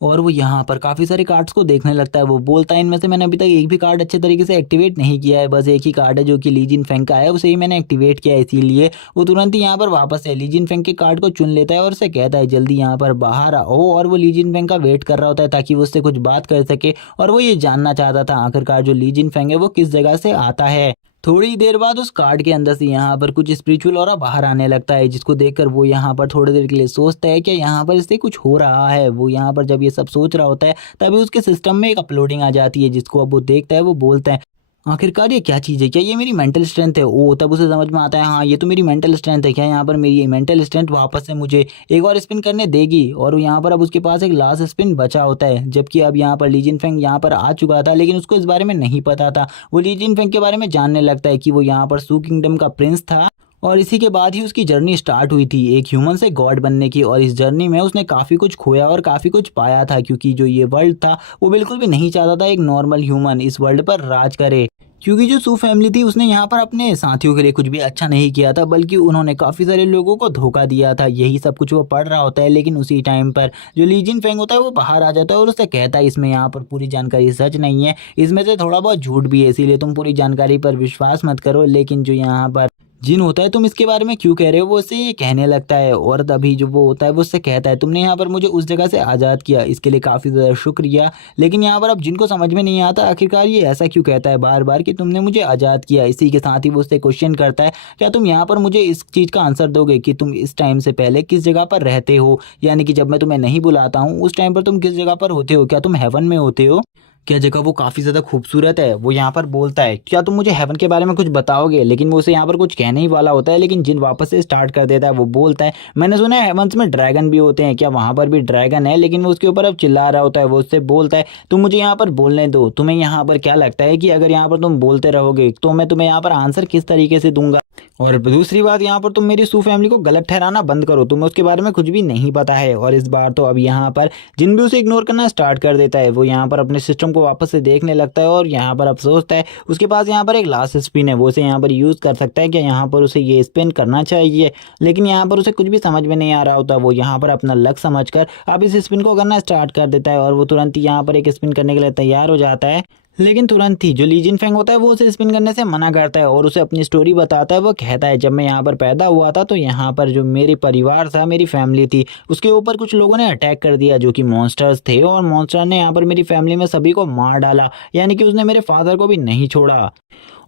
और वो यहाँ पर काफ़ी सारे कार्ड्स को देखने लगता है। वो बोलता है इनमें से मैंने अभी तक एक भी कार्ड अच्छे तरीके से एक्टिवेट नहीं किया है, बस एक ही कार्ड है जो कि ली जिन फेंग का है, उसे ही मैंने एक्टिवेट किया है। इसीलिए वो तुरंत ही यहाँ पर वापस से ली जिन फेंग के कार्ड को चुन लेता है और उसे कहता है जल्दी यहाँ पर बाहर आओ। और वो ली जिन फेंग का वेट कर रहा होता है ताकि वो उससे कुछ बात कर सके, और वो ये जानना चाहता था आखिरकार जो ली जिन फेंग है वो किस जगह से आता है। थोड़ी देर बाद उस कार्ड के अंदर से यहाँ पर कुछ स्पिरिचुअल ऑरा बाहर आने लगता है, जिसको देखकर वो यहाँ पर थोड़ी देर के लिए सोचता है कि यहाँ पर इससे कुछ हो रहा है। वो यहाँ पर जब ये सब सोच रहा होता है तभी उसके सिस्टम में एक अपलोडिंग आ जाती है, जिसको अब वो देखता है। वो बोलता है आखिरकार ये क्या चीज़ है, क्या ये मेरी मेंटल स्ट्रेंथ है? ओ तब उसे समझ में आता है हाँ ये तो मेरी मेंटल स्ट्रेंथ है। क्या यहाँ पर मेरी ये मेंटल स्ट्रेंथ वापस से मुझे एक और स्पिन करने देगी? और वो यहाँ पर अब उसके पास एक लास्ट स्पिन बचा होता है, जबकि अब यहाँ पर ली जिन फेंग यहाँ पर आ चुका था, लेकिन उसको इस बारे में नहीं पता था। वो ली जिन फेंग के बारे में जानने लगता है कि वो यहाँ पर सू किंगडम का प्रिंस था, और इसी के बाद ही उसकी जर्नी स्टार्ट हुई थी एक ह्यूमन से गॉड बनने की। और इस जर्नी में उसने काफ़ी कुछ खोया और काफ़ी कुछ पाया था, क्योंकि जो ये वर्ल्ड था वो बिल्कुल भी नहीं चाहता था एक नॉर्मल ह्यूमन इस वर्ल्ड पर राज करे। क्योंकि जो सू फैमिली थी उसने यहाँ पर अपने साथियों के लिए कुछ भी अच्छा नहीं किया था, बल्कि उन्होंने काफ़ी सारे लोगों को धोखा दिया था। यही सब कुछ वो पढ़ रहा होता है, लेकिन उसी टाइम पर जो ली जिन फेंग होता है वो बाहर आ जाता है और उससे कहता है इसमें यहाँ पर पूरी जानकारी सच नहीं है, इसमें से थोड़ा बहुत झूठ भी है, इसीलिए तुम पूरी जानकारी पर विश्वास मत करो। लेकिन जो यहाँ पर जिन होता है तुम इसके बारे में क्यों कह रहे हो, वो उससे ये कहने लगता है। और तभी जो वो होता है वो उससे कहता है तुमने यहाँ पर मुझे उस जगह से आज़ाद किया, इसके लिए काफ़ी ज़्यादा शुक्रिया। लेकिन यहाँ पर अब जिनको समझ में नहीं आता आखिरकार ये ऐसा क्यों कहता है बार बार कि तुमने मुझे आज़ाद किया। इसी के साथ ही वो उससे क्वेश्चन करता है क्या तुम यहाँ पर मुझे इस चीज़ का आंसर दोगे कि तुम इस टाइम से पहले किस जगह पर रहते हो, यानी कि जब मैं तुम्हें नहीं बुलाता हूँ उस टाइम पर तुम किस जगह पर होते हो? क्या तुम हेवन में होते हो? क्या जगह वो काफ़ी ज़्यादा खूबसूरत है? वो यहाँ पर बोलता है क्या तुम मुझे हेवन के बारे में कुछ बताओगे? लेकिन वो उसे यहाँ पर कुछ कहने ही वाला होता है, लेकिन जिन वापस से स्टार्ट कर देता है। वो बोलता है मैंने सुना है हेवंस में ड्रैगन भी होते हैं, क्या वहाँ पर भी ड्रैगन है? लेकिन वो उसके ऊपर अब चिल्ला रहा होता है। वो उससे बोलता है तुम मुझे यहाँ पर बोलने दो, तुम्हें यहाँ पर क्या लगता है कि अगर यहाँ पर तुम बोलते रहोगे तो मैं तुम्हें यहाँ पर आंसर किस तरीके से दूंगा? और दूसरी बात यहाँ पर तुम मेरी सू फैमिली को गलत ठहराना बंद करो, तुम्हें उसके बारे में कुछ भी नहीं पता है। और इस बार तो अब यहाँ पर जिन भी उसे इग्नोर करना स्टार्ट कर देता है। वो यहाँ पर अपने सिस्टम को वापस से देखने लगता है और यहाँ पर अब सोचता है उसके पास यहाँ पर एक लास्ट स्पिन है, वो उसे यहाँ पर यूज़ कर सकता है। क्या यहाँ पर उसे ये स्पिन करना चाहिए? लेकिन यहाँ पर उसे कुछ भी समझ में नहीं आ रहा होता। वो यहाँ पर अपना लक समझकर अब इस स्पिन को करना स्टार्ट कर देता है और वो तुरंत ही यहाँ पर एक स्पिन करने के लिए तैयार हो जाता है। लेकिन तुरंत ही जो ली जिन फेंग होता है वो उसे स्पिन करने से मना करता है और उसे अपनी स्टोरी बताता है। वो कहता है जब मैं यहाँ पर पैदा हुआ था तो यहाँ पर जो मेरे परिवार था, मेरी फैमिली थी, उसके ऊपर कुछ लोगों ने अटैक कर दिया जो कि मॉन्स्टर्स थे, और मॉन्स्टर ने यहाँ पर मेरी फैमिली में सभी को मार डाला, यानी कि उसने मेरे फादर को भी नहीं छोड़ा।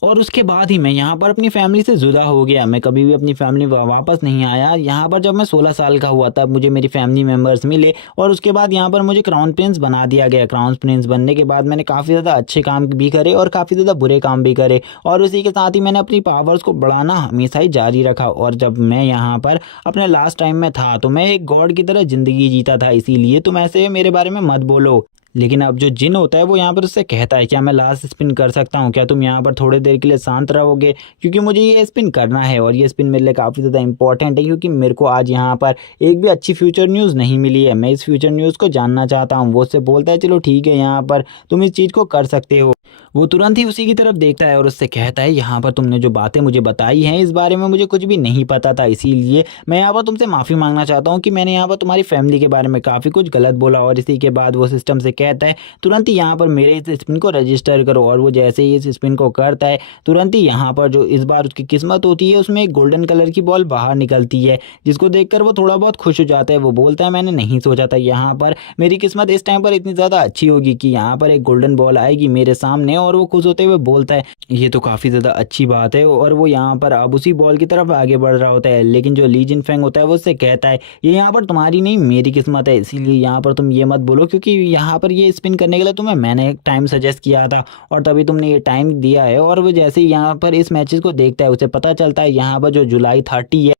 और उसके बाद ही मैं यहाँ पर अपनी फैमिली से जुदा हो गया, मैं कभी भी अपनी फैमिली वापस नहीं आया। यहाँ पर जब मैं 16 साल का हुआ तब मुझे मेरी फैमिली मेम्बर्स मिले और उसके बाद यहाँ पर मुझे क्राउन प्रिंस बना दिया गया। क्राउन प्रिंस बनने के बाद मैंने काफ़ी ज़्यादा अच्छे काम भी करे और काफ़ी ज़्यादा बुरे काम भी करे, और उसी के साथ ही मैंने अपनी पावर्स को बढ़ाना हमेशा ही जारी रखा। और जब मैं यहाँ पर अपने लास्ट टाइम में था तो मैं एक गॉड की तरह ज़िंदगी जीता था, इसीलिए तुम ऐसे मेरे बारे में मत बोलो। लेकिन अब जो जिन होता है वो यहाँ पर उससे कहता है क्या मैं लास्ट स्पिन कर सकता हूँ? क्या तुम यहाँ पर थोड़ी देर के लिए शांत रहोगे? क्योंकि मुझे ये स्पिन करना है और ये स्पिन मेरे लिए काफ़ी ज़्यादा इंपॉर्टेंट है, क्योंकि मेरे को आज यहाँ पर एक भी अच्छी फ्यूचर न्यूज़ नहीं मिली है। मैं इस फ्यूचर न्यूज़ को जानना चाहता हूँ। वो उससे बोलता है चलो ठीक है, यहाँ पर तुम इस चीज़ को कर सकते हो। वो तुरंत ही उसी की तरफ देखता है और उससे कहता है यहाँ पर तुमने जो बातें मुझे बताई हैं इस बारे में मुझे कुछ भी नहीं पता था, इसीलिए मैं यहाँ पर तुमसे माफ़ी मांगना चाहता हूँ कि मैंने यहाँ पर तुम्हारी फैमिली के बारे में काफ़ी कुछ गलत बोला। और इसी के बाद वो सिस्टम से कहता है तुरंत ही यहाँ पर मेरे इस स्पिन को रजिस्टर करो। और वो जैसे ही इस स्पिन को करता है तुरंत ही यहाँ पर जो इस बार उसकी किस्मत होती है उसमें एक गोल्डन कलर की बॉल बाहर निकलती है, जिसको देखकर वो थोड़ा बहुत खुश हो जाता है। वो बोलता है मैंने नहीं सोचा था यहाँ पर मेरी किस्मत इस टाइम पर इतनी ज़्यादा अच्छी होगी कि यहाँ पर एक गोल्डन बॉल आएगी मेरे सामने। और वो खुश होते हुए बोलता है ये तो काफ़ी ज़्यादा अच्छी बात है। और वो यहाँ पर अब उसी बॉल की तरफ आगे बढ़ रहा होता है, लेकिन जो ली जिन फेंग होता है वो उससे कहता है ये यहाँ पर तुम्हारी नहीं मेरी किस्मत है, इसीलिए यहाँ पर तुम ये मत बोलो, क्योंकि यहाँ पर ये स्पिन करने के लिए तुम्हें मैंने एक टाइम सजेस्ट किया था और तभी तुमने ये टाइम दिया है। और वो जैसे ही यहाँ पर इस मैचेस को देखता है उसे पता चलता है यहाँ पर जो जुलाई 30 है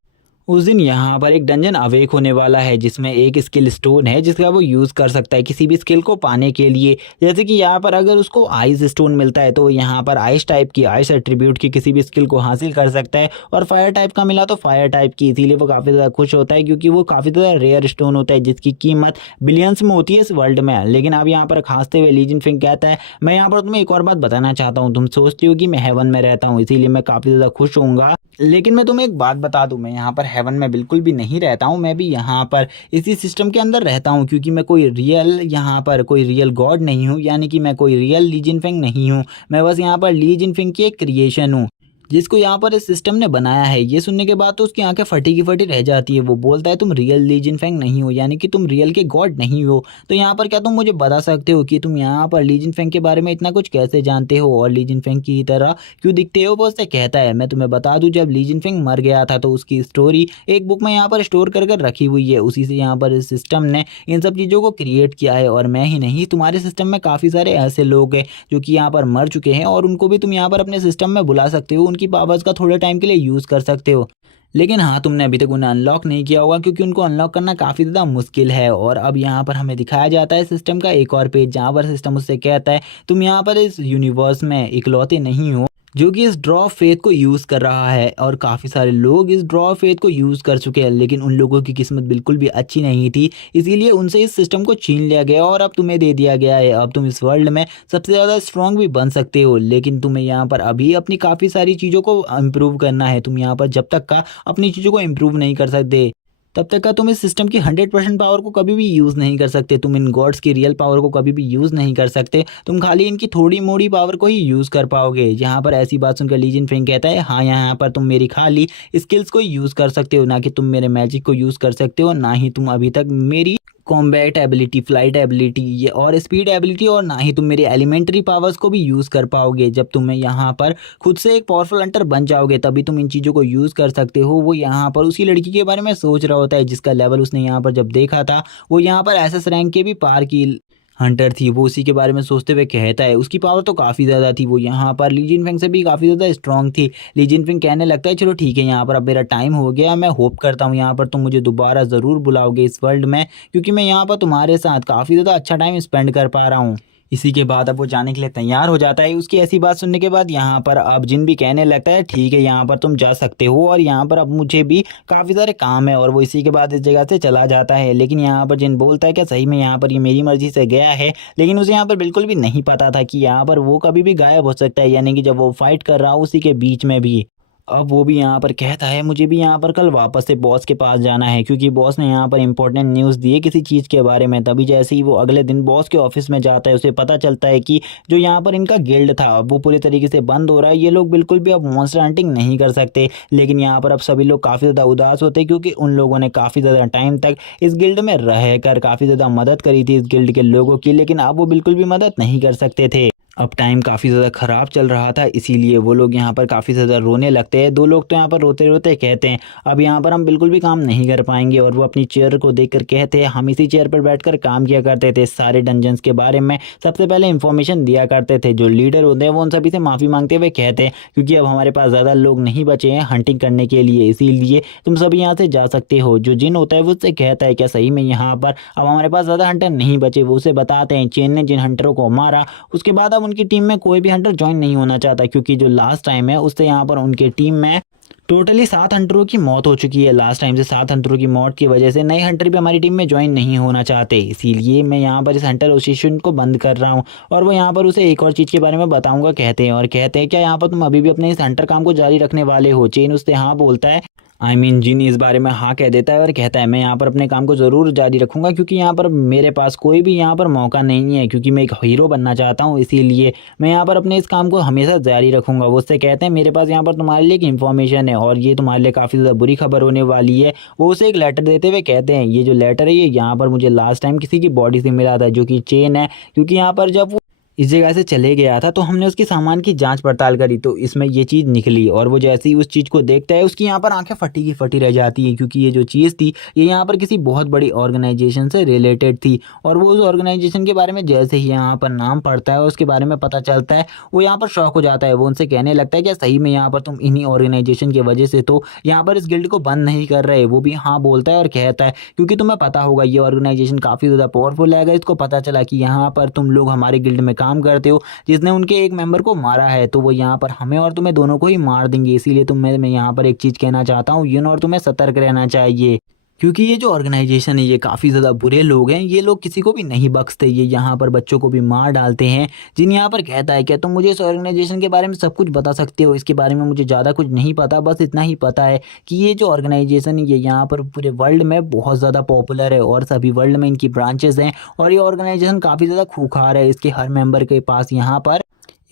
उस दिन यहाँ पर एक डंजन अवेक होने वाला है, जिसमें एक स्किल स्टोन है जिसका वो यूज़ कर सकता है किसी भी स्किल को पाने के लिए। जैसे कि यहाँ पर अगर उसको आइस स्टोन मिलता है तो यहाँ पर आइस टाइप की, आइस एट्रीब्यूट की किसी भी स्किल को हासिल कर सकता है, और फायर टाइप का मिला तो फायर टाइप की। इसीलिए वो काफ़ी ज़्यादा खुश होता है क्योंकि वो काफ़ी ज़्यादा रेयर स्टोन होता है जिसकी कीमत बिलियंस में होती है इस वर्ल्ड में। लेकिन अब यहाँ पर खांसते हुए ली जिन फेंग कहता है मैं यहाँ पर तुम्हें एक और बात बताना चाहता हूँ, तुम सोचती हो कि मैं हेवन में रहता हूँ इसीलिए मैं काफ़ी ज़्यादा खुश होऊंगा, लेकिन मैं तुम्हें एक बात बता दूं, मैं यहाँ पर हेवन में बिल्कुल भी नहीं रहता हूँ, मैं भी यहाँ पर इसी सिस्टम के अंदर रहता हूँ, क्योंकि मैं कोई रियल यहाँ पर कोई रियल गॉड नहीं हूँ, यानी कि मैं कोई रियल ली जिनफिंग नहीं हूँ। मैं बस यहाँ पर ली जिनफिंग की एक क्रिएशन हूँ, जिसको यहाँ पर इस सिस्टम ने बनाया है। ये सुनने के बाद तो उसकी आंखें फटी की फटी रह जाती है। वो बोलता है तुम रियल ली जिनफेंग नहीं हो, यानी कि तुम रियल के गॉड नहीं हो। तो यहाँ पर क्या तुम मुझे बता सकते हो कि तुम यहाँ पर ली जिनफेंग के बारे में इतना कुछ कैसे जानते हो और ली जिनफेंग की तरह क्यों दिखते हो? वो उससे कहता है मैं तुम्हें बता दूं, जब ली जिनफेंग मर गया था तो उसकी स्टोरी एक बुक में यहाँ पर स्टोर कर कर रखी हुई है। उसी से यहाँ पर इस सिस्टम ने इन सब चीज़ों को क्रिएट किया है। और मैं ही नहीं, तुम्हारे सिस्टम में काफ़ी सारे ऐसे लोग हैं जो कि यहाँ पर मर चुके हैं और उनको भी तुम यहाँ पर अपने सिस्टम में बुला सकते हो, उनकी पावर्स का थोड़े टाइम के लिए यूज़ कर सकते हो। लेकिन हाँ, तुमने अभी तक उन्हें अनलॉक नहीं किया होगा, क्योंकि उनको अनलॉक करना काफ़ी ज़्यादा मुश्किल है। और अब यहाँ पर हमें दिखाया जाता है सिस्टम का एक और पेज, जहाँ पर सिस्टम उससे कहता है तुम यहाँ पर इस यूनिवर्स में इकलौते नहीं हो जो कि इस ड्रॉ ऑफ फेथ को यूज़ कर रहा है। और काफ़ी सारे लोग इस ड्रॉ ऑफ फेथ को यूज़ कर चुके हैं, लेकिन उन लोगों की किस्मत बिल्कुल भी अच्छी नहीं थी, इसीलिए उनसे इस सिस्टम को छीन लिया गया और अब तुम्हें दे दिया गया है। अब तुम इस वर्ल्ड में सबसे ज़्यादा स्ट्रॉन्ग भी बन सकते हो, लेकिन तुम्हें यहाँ पर अभी अपनी काफ़ी सारी चीज़ों को इम्प्रूव करना है। तुम यहाँ पर जब तक का अपनी चीज़ों को इम्प्रूव नहीं कर सकते, तब तक का तुम इस सिस्टम की 100% पावर को कभी भी यूज़ नहीं कर सकते। तुम इन गॉड्स की रियल पावर को कभी भी यूज़ नहीं कर सकते। तुम खाली इनकी थोड़ी मोड़ी पावर को ही यूज़ कर पाओगे। यहाँ पर ऐसी बात सुनकर ली जिनफिंग कहता है हाँ, यहाँ पर तुम मेरी खाली स्किल्स को यूज़ कर सकते हो, ना कि तुम मेरे मैजिक को यूज़ कर सकते हो, ना ही तुम अभी तक मेरी कॉम्बैट एबिलिटी, फ्लाइट एबिलिटी ये और स्पीड एबिलिटी, और ना ही तुम मेरी एलिमेंट्री पावर्स को भी यूज़ कर पाओगे। जब तुम्हें यहाँ पर खुद से एक पावरफुल हंटर बन जाओगे तभी तुम इन चीज़ों को यूज़ कर सकते हो। वो यहाँ पर उसी लड़की के बारे में सोच रहा होता है जिसका लेवल उसने यहाँ पर जब देखा था वो यहाँ पर एसएस रैंक के भी पार की हंटर थी। वो उसी के बारे में सोचते हुए कहता है उसकी पावर तो काफ़ी ज़्यादा थी, वो यहाँ पर ली जिनफिंग से भी काफ़ी ज़्यादा स्ट्रॉन्ग थी। ली जिनफिंग कहने लगता है चलो ठीक है, यहाँ पर अब मेरा टाइम हो गया, मैं होप करता हूँ यहाँ पर तुम मुझे दोबारा ज़रूर बुलाओगे इस वर्ल्ड में, क्योंकि मैं यहाँ पर तुम्हारे साथ काफ़ी ज़्यादा अच्छा टाइम स्पेंड कर पा रहा हूँ। इसी के बाद अब वो जाने के लिए तैयार हो जाता है। उसकी ऐसी बात सुनने के बाद यहाँ पर अब जिन भी कहने लगता है ठीक है, यहाँ पर तुम जा सकते हो और यहाँ पर अब मुझे भी काफ़ी सारे काम है, और वो इसी के बाद इस जगह से चला जाता है। लेकिन यहाँ पर जिन बोलता है क्या सही में यहाँ पर ये मेरी मर्जी से गया है, लेकिन उसे यहाँ पर बिल्कुल भी नहीं पता था कि यहाँ पर वो कभी भी गायब हो सकता है, यानी कि जब वो फाइट कर रहा हो उसी के बीच में भी। अब वो भी यहाँ पर कहता है मुझे भी यहाँ पर कल वापस से बॉस के पास जाना है, क्योंकि बॉस ने यहाँ पर इंपॉर्टेंट न्यूज़ दी है किसी चीज़ के बारे में। तभी जैसे ही वो अगले दिन बॉस के ऑफिस में जाता है उसे पता चलता है कि जो यहाँ पर इनका गिल्ड था वो पूरी तरीके से बंद हो रहा है। ये लोग बिल्कुल भी अब मॉन्स्टर हंटिंग नहीं कर सकते। लेकिन यहाँ पर अब सभी लोग काफ़ी ज़्यादा उदास होते हैं, क्योंकि उन लोगों ने काफ़ी ज़्यादा टाइम तक इस गिल्ड में रह कर काफ़ी ज़्यादा मदद करी थी इस गिल्ड के लोगों की, लेकिन अब वो बिल्कुल भी मदद नहीं कर सकते थे। अब टाइम काफ़ी ज़्यादा ख़राब चल रहा था, इसीलिए वो लोग यहाँ पर काफ़ी ज़्यादा रोने लगते हैं। दो लोग तो यहाँ पर रोते रोते कहते हैं अब यहाँ पर हम बिल्कुल भी काम नहीं कर पाएंगे, और वो अपनी चेयर को देखकर कहते हैं हम इसी चेयर पर बैठकर काम किया करते थे, सारे डंजन्स के बारे में सबसे पहले इन्फॉर्मेशन दिया करते थे। जो लीडर होते हैं वो उन सभी से माफ़ी मांगते हुए कहते हैं क्योंकि अब हमारे पास ज़्यादा लोग नहीं बचे हैं हंटिंग करने के लिए, इसीलिए तुम सभी यहाँ से जा सकते हो। जो जिन होता है वो उससे कहता है क्या सही में यहाँ पर अब हमारे पास ज़्यादा हंटर नहीं बचे? वो उसे बताते हैं चेन ने जिन हंटरों को मारा उसके बाद अब उनकी टीम में कोई भी हंटर ज्वाइन नहीं होना चाहता, क्योंकि जो लास्ट टाइम है उससे यहाँ पर उनके टीम में टोटली 7 हंटरों की मौत हो चुकी है। लास्ट टाइम से 7 हंटरों की मौत की वजह से नए हंटर भी हमारी टीम में ज्वाइन नहीं होना चाहते, इसीलिए मैं यहाँ पर इस हंटर एसोसिएशन को बंद कर रहा हूँ। और वो यहाँ पर उसे एक और चीज़ के बारे में बताऊंगा कहते हैं, और कहते हैं क्या यहाँ पर तुम अभी भी अपने इस हंटर काम को जारी रखने वाले हो? चेन उससे हाँ बोलता है, जिन इस बारे में हाँ कह देता है और कहता है मैं यहाँ पर अपने काम को ज़रूर जारी रखूँगा, क्योंकि यहाँ पर मेरे पास कोई भी यहाँ पर मौका नहीं है, क्योंकि मैं एक हीरो बनना चाहता हूँ, इसीलिए मैं यहाँ पर अपने इस काम को हमेशा जारी रखूँगा। वो उससे कहते हैं मेरे पास यहाँ पर तुम्हारे लिए एक इन्फॉर्मेशन है और ये तुम्हारे लिए काफ़ी ज़्यादा बुरी खबर होने वाली है। वो उसे एक लेटर देते हुए कहते हैं ये जो लेटर है ये यहाँ पर मुझे लास्ट टाइम किसी की बॉडी से मिला था, जो कि चेन है, क्योंकि यहाँ पर जब इस जगह से चले गया था तो हमने उसके सामान की जांच पड़ताल करी तो इसमें ये चीज़ निकली। और वो जैसे ही उस चीज़ को देखता है उसकी यहाँ पर आंखें फटी की फटी रह जाती हैं, क्योंकि ये जो चीज़ थी ये यहाँ पर किसी बहुत बड़ी ऑर्गेनाइजेशन से रिलेटेड थी। और वो उस ऑर्गेनाइजेशन के बारे में जैसे ही यहाँ पर नाम पढ़ता है और उसके बारे में पता चलता है वो यहाँ पर शॉक हो जाता है। वो उनसे कहने लगता है क्या सही में यहाँ पर तुम इन्हीं ऑर्गेनाइजेशन की वजह से तो यहाँ पर इस गिल्ड को बंद नहीं कर रहे? वो भी हाँ बोलता है और कहता है क्योंकि तुम्हें पता होगा ये ऑर्गेनाइजेशन काफ़ी ज़्यादा पावरफुल है। अगर इसको पता चला कि यहाँ पर तुम लोग हमारे गिल्ड में काम करते हो जिसने उनके एक मेंबर को मारा है, तो वो यहाँ पर हमें और तुम्हें दोनों को ही मार देंगे। इसीलिए मैं यहाँ पर एक चीज़ कहना चाहता हूँ, यून और तुम्हें सतर्क रहना चाहिए। क्योंकि ये जो ऑर्गेनाइजेशन है ये काफ़ी ज़्यादा बुरे लोग हैं, ये लोग किसी को भी नहीं बख्शते, ये यहाँ पर बच्चों को भी मार डालते हैं। जिन यहाँ पर कहता है क्या तुम मुझे इस ऑर्गेनाइजेशन के बारे में सब कुछ बता सकते हो, इसके बारे में मुझे ज़्यादा कुछ नहीं पता, बस इतना ही पता है कि ये जो ऑर्गेनाइजेशन है ये यहाँ पर पूरे वर्ल्ड में बहुत ज़्यादा पॉपुलर है और सभी वर्ल्ड में इनकी ब्रांचेज़ हैं और ये ऑर्गेनाइजेशन काफ़ी ज़्यादा खूंखार है। इसके हर मेंबर के पास यहाँ पर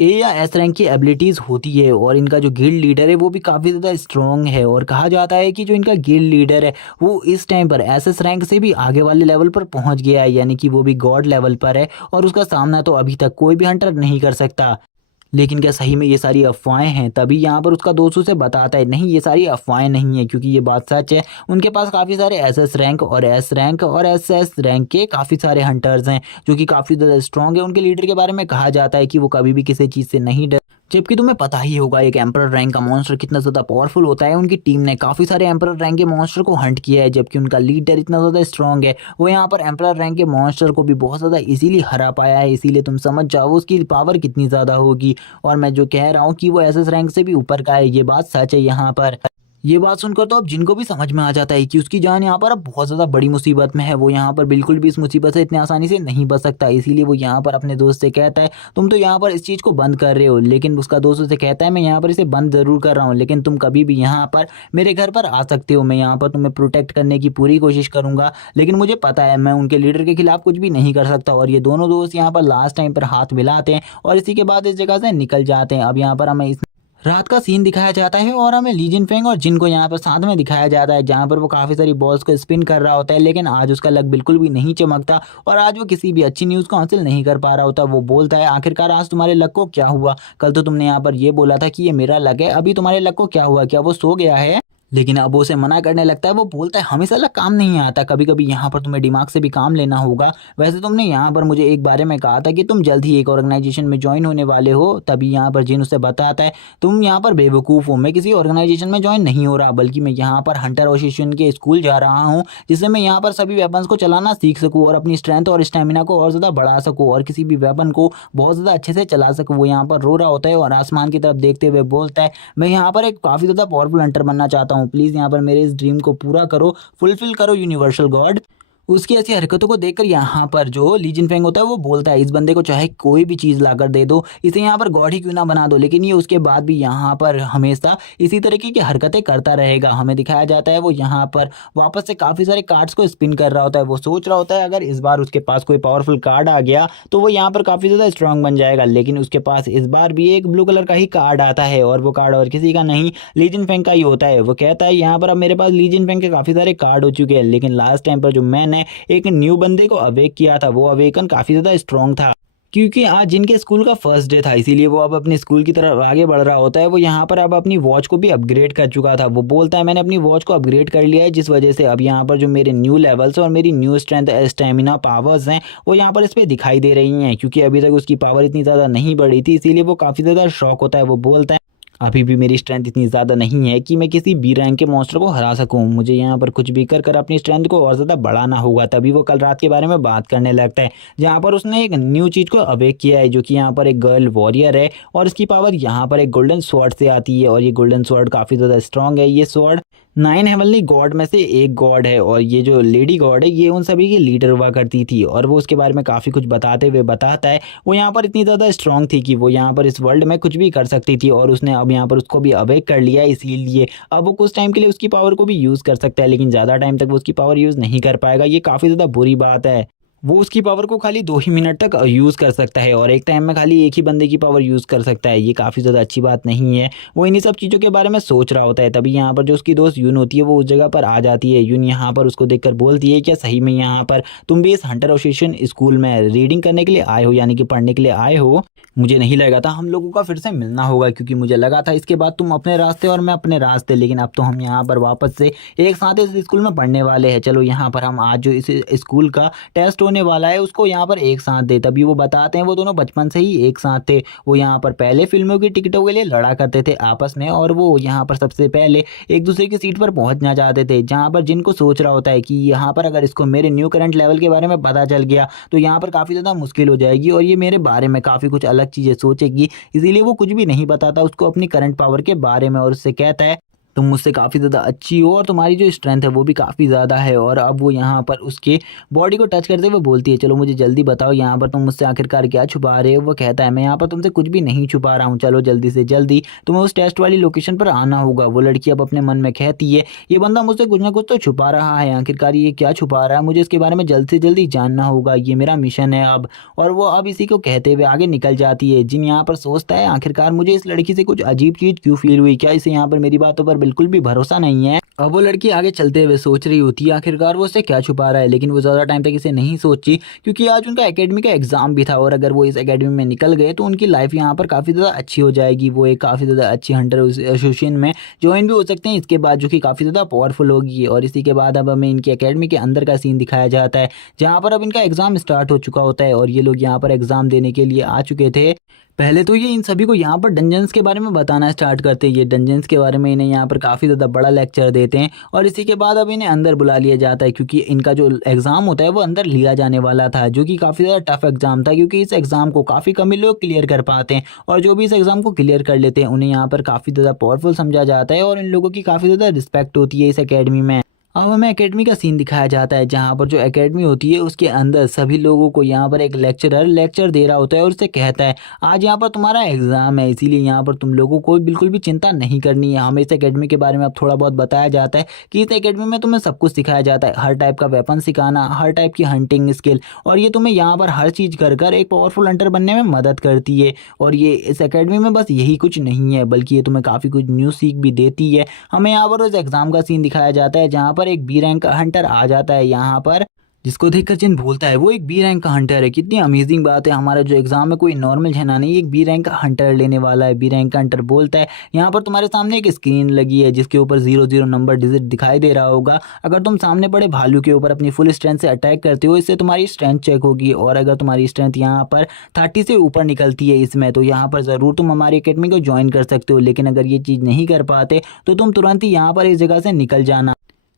ए या एस रैंक की एबिलिटीज़ होती है और इनका जो गिल्ड लीडर है वो भी काफ़ी ज़्यादा स्ट्रॉन्ग है और कहा जाता है कि जो इनका गिल्ड लीडर है वो इस टाइम पर एसएस रैंक से भी आगे वाले लेवल पर पहुंच गया है, यानी कि वो भी गॉड लेवल पर है और उसका सामना तो अभी तक कोई भी हंटर नहीं कर सकता। लेकिन क्या सही में ये सारी अफ़वाहें हैं? तभी यहाँ पर उसका दोस्त उसे बताता है नहीं ये सारी अफ़वाहें नहीं है, क्योंकि ये बात सच है। उनके पास काफ़ी सारे एसएस रैंक और एस रैंक और एसएस रैंक के काफ़ी सारे हंटर्स हैं जो कि काफ़ी ज़्यादा स्ट्रॉन्ग है। उनके लीडर के बारे में कहा जाता है कि वो कभी भी किसी चीज़ से नहीं डर, जबकि तुम्हें पता ही होगा एक एम्परर रैंक का मॉन्स्टर कितना ज़्यादा पावरफुल होता है। उनकी टीम ने काफ़ी सारे एम्परर रैंक के मॉन्स्टर को हंट किया है, जबकि उनका लीडर इतना ज़्यादा स्ट्रॉन्ग है वो यहाँ पर एम्परर रैंक के मॉन्स्टर को भी बहुत ज़्यादा इजीली हरा पाया है। इसीलिए तुम समझ जाओ उसकी पावर कितनी ज़्यादा होगी। और मैं जो कह रहा हूँ कि वो एसएस रैंक से भी ऊपर का है, ये बात सच है। यहाँ पर ये बात सुनकर तो अब जिनको भी समझ में आ जाता है कि उसकी जान यहाँ पर अब बहुत ज़्यादा बड़ी मुसीबत में है, वो यहाँ पर बिल्कुल भी इस मुसीबत से इतनी आसानी से नहीं बच सकता। इसीलिए वो यहाँ पर अपने दोस्त से कहता है तुम तो यहाँ पर इस चीज़ को बंद कर रहे हो, लेकिन उसका दोस्त उसे कहता है मैं यहाँ पर इसे बंद ज़रूर कर रहा हूँ, लेकिन तुम कभी भी यहाँ पर मेरे घर पर आ सकते हो, मैं यहाँ पर तुम्हें प्रोटेक्ट करने की पूरी कोशिश करूँगा। लेकिन मुझे पता है मैं उनके लीडर के खिलाफ कुछ भी नहीं कर सकता। और ये दोनों दोस्त यहाँ पर लास्ट टाइम पर हाथ मिलाते हैं और इसी के बाद इस जगह से निकल जाते हैं। अब यहाँ पर हमें रात का सीन दिखाया जाता है और हमें ली जिनफेंग और जिन को यहाँ पर साथ में दिखाया जाता है, जहाँ पर वो काफ़ी सारी बॉल्स को स्पिन कर रहा होता है, लेकिन आज उसका लक बिल्कुल भी नहीं चमकता और आज वो किसी भी अच्छी न्यूज़ को हासिल नहीं कर पा रहा होता। वो बोलता है आखिरकार आज तुम्हारे लक को क्या हुआ? कल तो तुमने यहाँ पर ये बोला था कि ये मेरा लक है, अभी तुम्हारे लक को क्या हुआ? क्या वो सो गया है? लेकिन अब वो उसे मना करने लगता है। वो बोलता है हमेशा लक काम नहीं आता, कभी कभी यहाँ पर तुम्हें दिमाग से भी काम लेना होगा। वैसे तुमने यहाँ पर मुझे एक बारे में कहा था कि तुम जल्द ही एक ऑर्गेनाइजेशन में ज्वाइन होने वाले हो। तभी यहाँ पर जिन उसे बताता है तुम यहाँ पर बेवकूफ़ हो, मैं किसी ऑर्गेनाइजेशन में ज्वाइन नहीं हो रहा, बल्कि मैं यहाँ पर हंटर एसोसिएशन के स्कूल जा रहा हूँ, जिससे मैं यहाँ पर सभी वेपन्स को चलाना सीख सकूँ और अपनी स्ट्रेंथ और स्टेमिना को और ज़्यादा बढ़ा सकूँ और किसी भी वेपन को बहुत ज़्यादा अच्छे से चला सकूँ। वो यहाँ पर रो रहा होता है और आसमान की तरफ देखते हुए बोलता है मैं यहाँ पर एक काफ़ी ज़्यादा पावरफुल हंटर बनना चाहता हूँ, प्लीज़ यहाँ पर मेरे इस ड्रीम को पूरा करो, फुलफिल करो यूनिवर्सल गॉड। उसकी ऐसी हरकतों को देखकर यहाँ पर जो ली जिनफेंग होता है वो बोलता है इस बंदे को चाहे कोई भी चीज़ लाकर दे दो, इसे यहाँ पर गॉड ही क्यों ना बना दो, लेकिन ये उसके बाद भी यहाँ पर हमेशा इसी तरीके की हरकतें करता रहेगा। हमें दिखाया जाता है वो यहाँ पर वापस से काफ़ी सारे कार्ड्स को स्पिन कर रहा होता है। वो सोच रहा होता है अगर इस बार उसके पास कोई पावरफुल कार्ड आ गया तो वो यहाँ पर काफ़ी ज़्यादा स्ट्रांग बन जाएगा, लेकिन उसके पास इस बार भी एक ब्लू कलर का ही कार्ड आता है और वो कार्ड और किसी का नहीं ली जिनफेंग का ही होता है। वो कहता है यहाँ पर अब मेरे पास ली जिनफेंग के काफ़ी सारे कार्ड हो चुके हैं, लेकिन लास्ट टाइम पर जो मैंने एक न्यू बंदे को अवेक किया था वो अवेकन काफ़ी ज़्यादा स्ट्रॉन्ग था, क्योंकि आज जिनके स्कूल का फर्स्ट डे था, इसीलिए वो अब अपने स्कूल की तरफ आगे बढ़ रहा होता है। वो यहाँ पर अब अपनी वॉच को भी अपग्रेड कर चुका था। वो बोलता है मैंने अपनी वॉच को अपग्रेड कर लिया है, जिस वजह से अब यहाँ पर जो मेरे न्यू लेवल्स और मेरी न्यू स्ट्रेंथ स्टेमिना पावर्स हैं वो यहाँ पर इस पर दिखाई दे रही हैं, क्योंकि अभी तक उसकी पावर इतनी ज़्यादा नहीं बढ़ी थी, इसीलिए वो काफ़ी ज़्यादा शॉक होता है। वो बोलता है अभी भी मेरी स्ट्रेंथ इतनी ज़्यादा नहीं है कि मैं किसी बी रैंक के मॉन्स्टर को हरा सकूं, मुझे यहाँ पर कुछ भी कर अपनी स्ट्रेंथ को और ज़्यादा बढ़ाना होगा। तभी वो कल रात के बारे में बात करने लगता है, जहाँ पर उसने एक न्यू चीज़ को अवेक किया है, जो कि यहाँ पर एक गर्ल वॉरियर है और इसकी पावर यहाँ पर एक गोल्डन स्वॉर्ड से आती है और ये गोल्डन स्वॉर्ड काफ़ी ज़्यादा स्ट्रॉन्ग है। ये स्वॉर्ड 9 हेवनली गॉड में से एक गॉड है और ये जो लेडी गॉड है ये उन सभी की लीडर हुआ करती थी और वो उसके बारे में काफ़ी कुछ बताते हुए बताता है वो यहाँ पर इतनी ज़्यादा स्ट्रॉन्ग थी कि वो यहाँ पर इस वर्ल्ड में कुछ भी कर सकती थी और उसने अब यहाँ पर उसको भी अवेक कर लिया है, इसीलिए अब वो कुछ टाइम के लिए उसकी पावर को भी यूज़ कर सकता है, लेकिन ज़्यादा टाइम तक वो उसकी पावर यूज़ नहीं कर पाएगा। ये काफ़ी ज़्यादा बुरी बात है। वो उसकी पावर को खाली 2 ही मिनट तक यूज़ कर सकता है और एक टाइम में खाली एक ही बंदे की पावर यूज़ कर सकता है। ये काफ़ी ज़्यादा अच्छी बात नहीं है। वो इन्हीं सब चीज़ों के बारे में सोच रहा होता है। तभी यहाँ पर जो उसकी दोस्त यून होती है वो उस जगह पर आ जाती है। यून यहाँ पर उसको देखकर बोलती है क्या सही में यहाँ पर तुम भी इस हंटर एसोसिएशन स्कूल में रीडिंग करने के लिए आए हो, यानी कि पढ़ने के लिए आए हो? मुझे नहीं लगा था हम लोगों का फिर से मिलना होगा, क्योंकि मुझे लगा था इसके बाद तुम अपने रास्ते और मैं अपने रास्ते, लेकिन अब तो हम यहाँ पर वापस से एक साथ इस स्कूल में पढ़ने वाले हैं। चलो यहाँ पर हम आज जो इस स्कूल का टेस्ट होने वाला है उसको यहाँ पर एक साथ दे। तभी वो बताते हैं वो दोनों बचपन से ही एक साथ थे। वो यहाँ पर पहले फिल्मों की टिकटों के लिए लड़ा करते थे आपस में और वो यहाँ पर सबसे पहले एक दूसरे की सीट पर पहुँचना चाहते थे। जहाँ पर जिनको सोच रहा होता है कि यहाँ पर अगर इसको मेरे न्यू करंट लेवल के बारे में पता चल गया तो यहाँ पर काफ़ी ज़्यादा मुश्किल हो जाएगी और ये मेरे बारे में काफ़ी कुछ अलग चीज़ें सोचेगी, इसीलिए वो कुछ भी नहीं बताता उसको अपनी करंट पावर के बारे में और उससे कहता है तुम मुझसे काफ़ी ज़्यादा अच्छी हो और तुम्हारी जो स्ट्रेंथ है वो भी काफ़ी ज़्यादा है। और अब वो यहाँ पर उसके बॉडी को टच करते हुए बोलती है, चलो मुझे जल्दी बताओ यहाँ पर तुम मुझसे आखिरकार क्या छुपा रहे हो। वो कहता है, मैं यहाँ पर तुमसे कुछ भी नहीं छुपा रहा हूँ, चलो जल्दी से जल्दी तुम्हें उस टेस्ट वाली लोकेशन पर आना होगा। वो लड़की अब अपने मन में कहती है, ये बंदा मुझसे कुछ ना कुछ तो छुपा रहा है, आखिरकार ये क्या छुपा रहा है, मुझे इसके बारे में जल्द से जल्दी जानना होगा, ये मेरा मिशन है अब। और वो अब इसी को कहते हुए आगे निकल जाती है। जिन यहाँ पर सोचता है, आखिरकार मुझे इस लड़की से कुछ अजीब चीज़ क्यों फील हुई, क्या इसे यहाँ पर मेरी बातों पर बिल्कुल भी भरोसा नहीं है। अब वो लड़की आगे चलते हुए सोच रही होती है आखिरकार वो उससे क्या छुपा रहा है, लेकिन वो ज़्यादा टाइम तक इसे नहीं सोची, क्योंकि आज उनका एकेडमी का एग्जाम भी था और अगर वो इस एकेडमी में निकल गए तो उनकी लाइफ यहाँ पर काफ़ी ज़्यादा अच्छी हो जाएगी। वो एक काफ़ी ज़्यादा अच्छी हंटर एसोसिएशन में ज्वाइन भी हो सकते हैं इसके बाद, जो कि काफ़ी ज़्यादा पावरफुल होगी। और इसी के बाद अब हमें इनकी एकेडमी के अंदर का सीन दिखाया जाता है, जहाँ पर अब इनका एग्ज़ाम स्टार्ट हो चुका होता है और ये लोग यहाँ पर एग्ज़ाम देने के लिए आ चुके थे। पहले तो ये इन सभी को यहाँ पर डंजन्स के बारे में बताना स्टार्ट करते हैं। ये डंजन्स के बारे में इन्हें यहाँ पर काफ़ी ज़्यादा बड़ा लेक्चर देते हैं और इसी के बाद अब इन्हें अंदर बुला लिया जाता है, क्योंकि इनका जो एग्ज़ाम होता है वो अंदर लिया जाने वाला था, जो कि काफ़ी ज़्यादा टफ एग्ज़ाम था, क्योंकि इस एग्ज़ाम को काफ़ी कम ही लोग क्लियर कर पाते हैं और जो भी इस एग्ज़ाम को क्लियर कर लेते हैं उन्हें यहाँ पर काफ़ी ज़्यादा पावरफुल समझा जाता है और इन लोगों की काफ़ी ज़्यादा रिस्पेक्ट होती है इस अकेडमी में। अब हमें एकेडमी का सीन दिखाया जाता है, जहाँ पर जो एकेडमी होती है उसके अंदर सभी लोगों को यहाँ पर एक लेक्चरर लेक्चर दे रहा होता है और उससे कहता है, आज यहाँ पर तुम्हारा एग्ज़ाम है, इसीलिए यहाँ पर तुम लोगों को बिल्कुल भी चिंता नहीं करनी है। हमें इस एकेडमी के बारे में अब थोड़ा बहुत बताया जाता है कि इस एकेडमी में तुम्हें सब कुछ सिखाया जाता है, हर टाइप का वेपन सिखाना, हर टाइप की हंटिंग स्किल, और ये तुम्हें यहाँ पर हर चीज़ कर कर एक पावरफुल हंटर बनने में मदद करती है। और ये इस एकेडमी में बस यही कुछ नहीं है, बल्कि ये तुम्हें काफ़ी कुछ न्यू सीख भी देती है। हमें यहाँ पर उस एग्ज़ाम का सीन दिखाया जाता है, जहाँ पर एक बी रैंक का हंटर आ जाता है यहाँ पर, जिसको देखकर जिन बोलता है वो एक बी रैंक का हंटर है। कितनी अमेजिंग बात है, हमारा जो एग्जाम है कोई नॉर्मल झना नहीं, एक बी रैंक का हंटर लेने वाला है। बी रैंक का हंटर बोलता है, यहाँ पर तुम्हारे सामने एक स्क्रीन लगी है जिसके ऊपर 00 नंबर डिजिट दिखाई दे रहा होगा। अगर तुम सामने पड़े भालू के ऊपर अपनी फुल स्ट्रेंथ से अटैक करते हो, इससे तुम्हारी स्ट्रेंथ चेक होगी और अगर तुम्हारी स्ट्रेंथ यहाँ पर 30 से ऊपर निकलती है इसमें, तो यहाँ पर ज़रूर तुम हमारी अकेडमी को ज्वाइन कर सकते हो। लेकिन अगर ये चीज़ नहीं कर पाते तो तुम तुरंत ही यहाँ पर इस जगह से निकल जाना।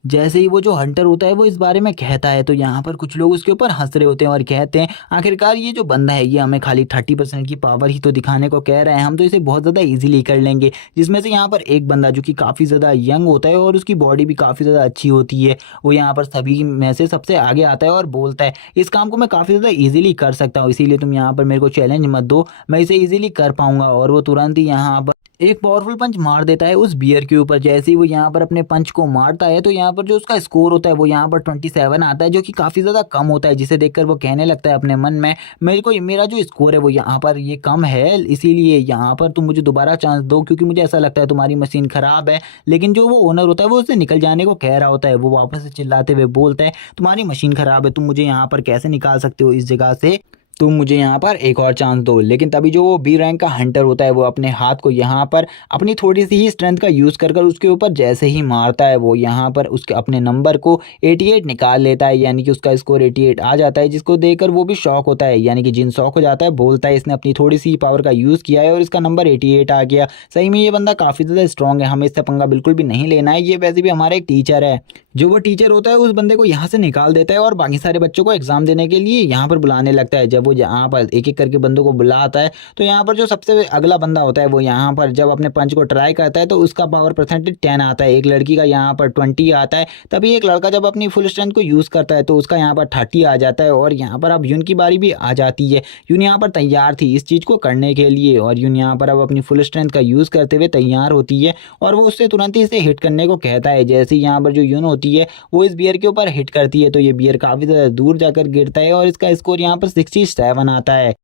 जैसे ही वो जो हंटर होता है वो इस बारे में कहता है, तो यहाँ पर कुछ लोग उसके ऊपर हंस रहे होते हैं और कहते हैं, आखिरकार ये जो बंदा है ये हमें खाली 30% की पावर ही तो दिखाने को कह रहा है, हम तो इसे बहुत ज़्यादा इजीली कर लेंगे। जिसमें से यहाँ पर एक बंदा जो कि काफ़ी ज़्यादा यंग होता है और उसकी बॉडी भी काफ़ी ज़्यादा अच्छी होती है, वो यहाँ पर सभी में से सबसे आगे आता है और बोलता है, इस काम को मैं काफ़ी ज़्यादा ईजिली कर सकता हूँ, इसीलिए तुम यहाँ पर मेरे को चैलेंज मत दो, मैं इसे ईजिली कर पाऊँगा। और वो तुरंत ही यहाँ पर एक पावरफुल पंच मार देता है उस बियर के ऊपर। जैसे ही वो यहाँ पर अपने पंच को मारता है तो यहाँ पर जो उसका स्कोर होता है वो यहाँ पर 27 आता है, जो कि काफ़ी ज़्यादा कम होता है, जिसे देखकर वो कहने लगता है अपने मन में, मेरा जो स्कोर है वो यहाँ पर ये कम है, इसीलिए यहाँ पर तुम मुझे दोबारा चांस दो, क्योंकि मुझे ऐसा लगता है तुम्हारी मशीन ख़राब है। लेकिन जो वो ओनर होता है वो उससे निकल जाने को कह रहा होता है। वो वापस से चिल्लाते हुए बोलता है, तुम्हारी मशीन ख़राब है, तुम मुझे यहाँ पर कैसे निकाल सकते हो इस जगह से, तुम मुझे यहाँ पर एक और चांस दो। लेकिन तभी जो वो बी रैंक का हंटर होता है वो अपने हाथ को यहाँ पर अपनी थोड़ी सी ही स्ट्रेंथ का यूज़ कर उसके ऊपर जैसे ही मारता है, वो यहाँ पर उसके अपने नंबर को 88 निकाल लेता है, यानी कि उसका स्कोर 88 आ जाता है, जिसको देखकर वो भी शॉक होता है, यानी कि जिन शॉक हो जाता है, बोलता है इसने अपनी थोड़ी सी पावर का यूज़ किया है और इसका नंबर 88 आ गया। सही में ये बंदा काफ़ी ज़्यादा स्ट्रॉन्ग है, हमें इससे पंगा बिल्कुल भी नहीं लेना है, ये वैसे भी हमारा एक टीचर है। जो वो टीचर होता है उस बंदे को यहाँ से निकाल देता है और बाकी सारे बच्चों को एग्जाम देने के लिए यहाँ पर बुलाने लगता है। जब वो यहाँ पर एक एक करके बंदों को बुलाता है तो यहाँ पर जो सबसे अगला बंदा होता है वो यहाँ पर जब अपने पंच को ट्राई करता है तो उसका पावर परसेंटेज 10 आता है, एक लड़की का यहाँ पर 20 आता है। तभी एक लड़का जब अपनी फुल स्ट्रेंथ को यूज़ करता है तो उसका यहाँ पर 30 आ जाता है और यहाँ पर अब यून की बारी भी आ जाती है। यून यहाँ पर तैयार थी इस चीज़ को करने के लिए और यून यहाँ पर अब अपनी फुल स्ट्रेंथ का यूज़ करते हुए तैयार होती है और वो उससे तुरंत ही इसे हिट करने को कहता है। जैसे ही यहाँ पर जो यून होती है वो इस बियर के ऊपर हिट करती है तो ये बियर काफ़ी ज़्यादा दूर जाकर गिरता है और इसका स्कोर यहाँ पर 67 आता है।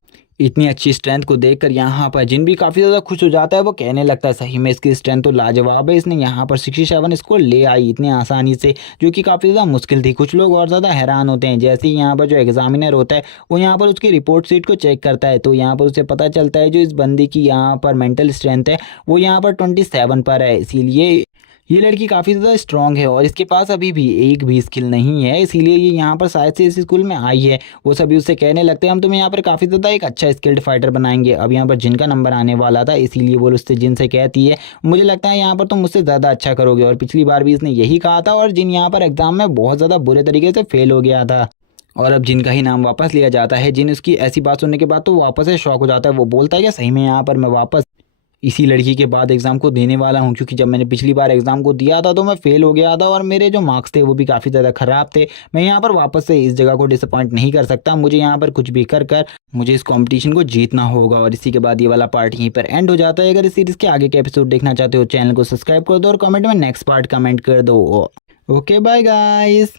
इतनी अच्छी स्ट्रेंथ को देखकर यहाँ पर जिन भी काफ़ी ज़्यादा खुश हो जाता है, वो कहने लगता है सही में इसकी स्ट्रेंथ तो लाजवाब है, इसने यहाँ पर 67 स्कोर ले आई इतनी आसानी से, जो कि काफ़ी ज़्यादा मुश्किल थी। कुछ लोग और ज़्यादा हैरान होते हैं। जैसे ही यहाँ पर जो एग्जामिनर होता है वो यहाँ पर उसकी रिपोर्ट शीट को चेक करता है तो यहाँ पर उसे पता चलता है जो इस बंदी की यहाँ पर मेंटल स्ट्रेंथ है वो यहाँ पर 27 पर है। इसीलिए ये लड़की काफ़ी ज़्यादा स्ट्रॉन्ग है और इसके पास अभी भी एक भी स्किल नहीं है, इसीलिए ये यहाँ पर शायद से इस स्कूल में आई है। वो सभी उससे कहने लगते हैं हम तुम्हें यहाँ पर काफ़ी ज़्यादा एक अच्छा स्किल्ड फाइटर बनाएंगे। अब यहाँ पर जिन का नंबर आने वाला था, इसीलिए वो उससे जिन से कहती है मुझे लगता है यहाँ पर तुम मुझसे ज़्यादा अच्छा करोगे, और पिछली बार भी इसने यही कहा था और जिन यहाँ पर एग्ज़ाम में बहुत ज़्यादा बुरे तरीके से फेल हो गया था। और अब जिन का ही नाम वापस लिया जाता है। जिन उसकी ऐसी बात सुनने के बाद तो वापस से शॉक हो जाता है। वो बोलता है कि सही में यहाँ पर मैं वापस इसी लड़की के बाद एग्ज़ाम को देने वाला हूँ, क्योंकि जब मैंने पिछली बार एग्ज़ाम को दिया था तो मैं फ़ेल हो गया था और मेरे जो मार्क्स थे वो भी काफ़ी ज़्यादा ख़राब थे। मैं यहाँ पर वापस से इस जगह को डिसअपॉइंट नहीं कर सकता, मुझे यहाँ पर कुछ भी कर कर मुझे इस कॉम्पिटिशन को जीतना होगा। और इसी के बाद ये वाला पार्ट यहीं पर एंड हो जाता है। अगर इस सीरीज़ के आगे के एपिसोड देखना चाहते हो चैनल को सब्सक्राइब कर दो और कमेंट में नेक्स्ट पार्ट कमेंट कर दो। Okay bye guys.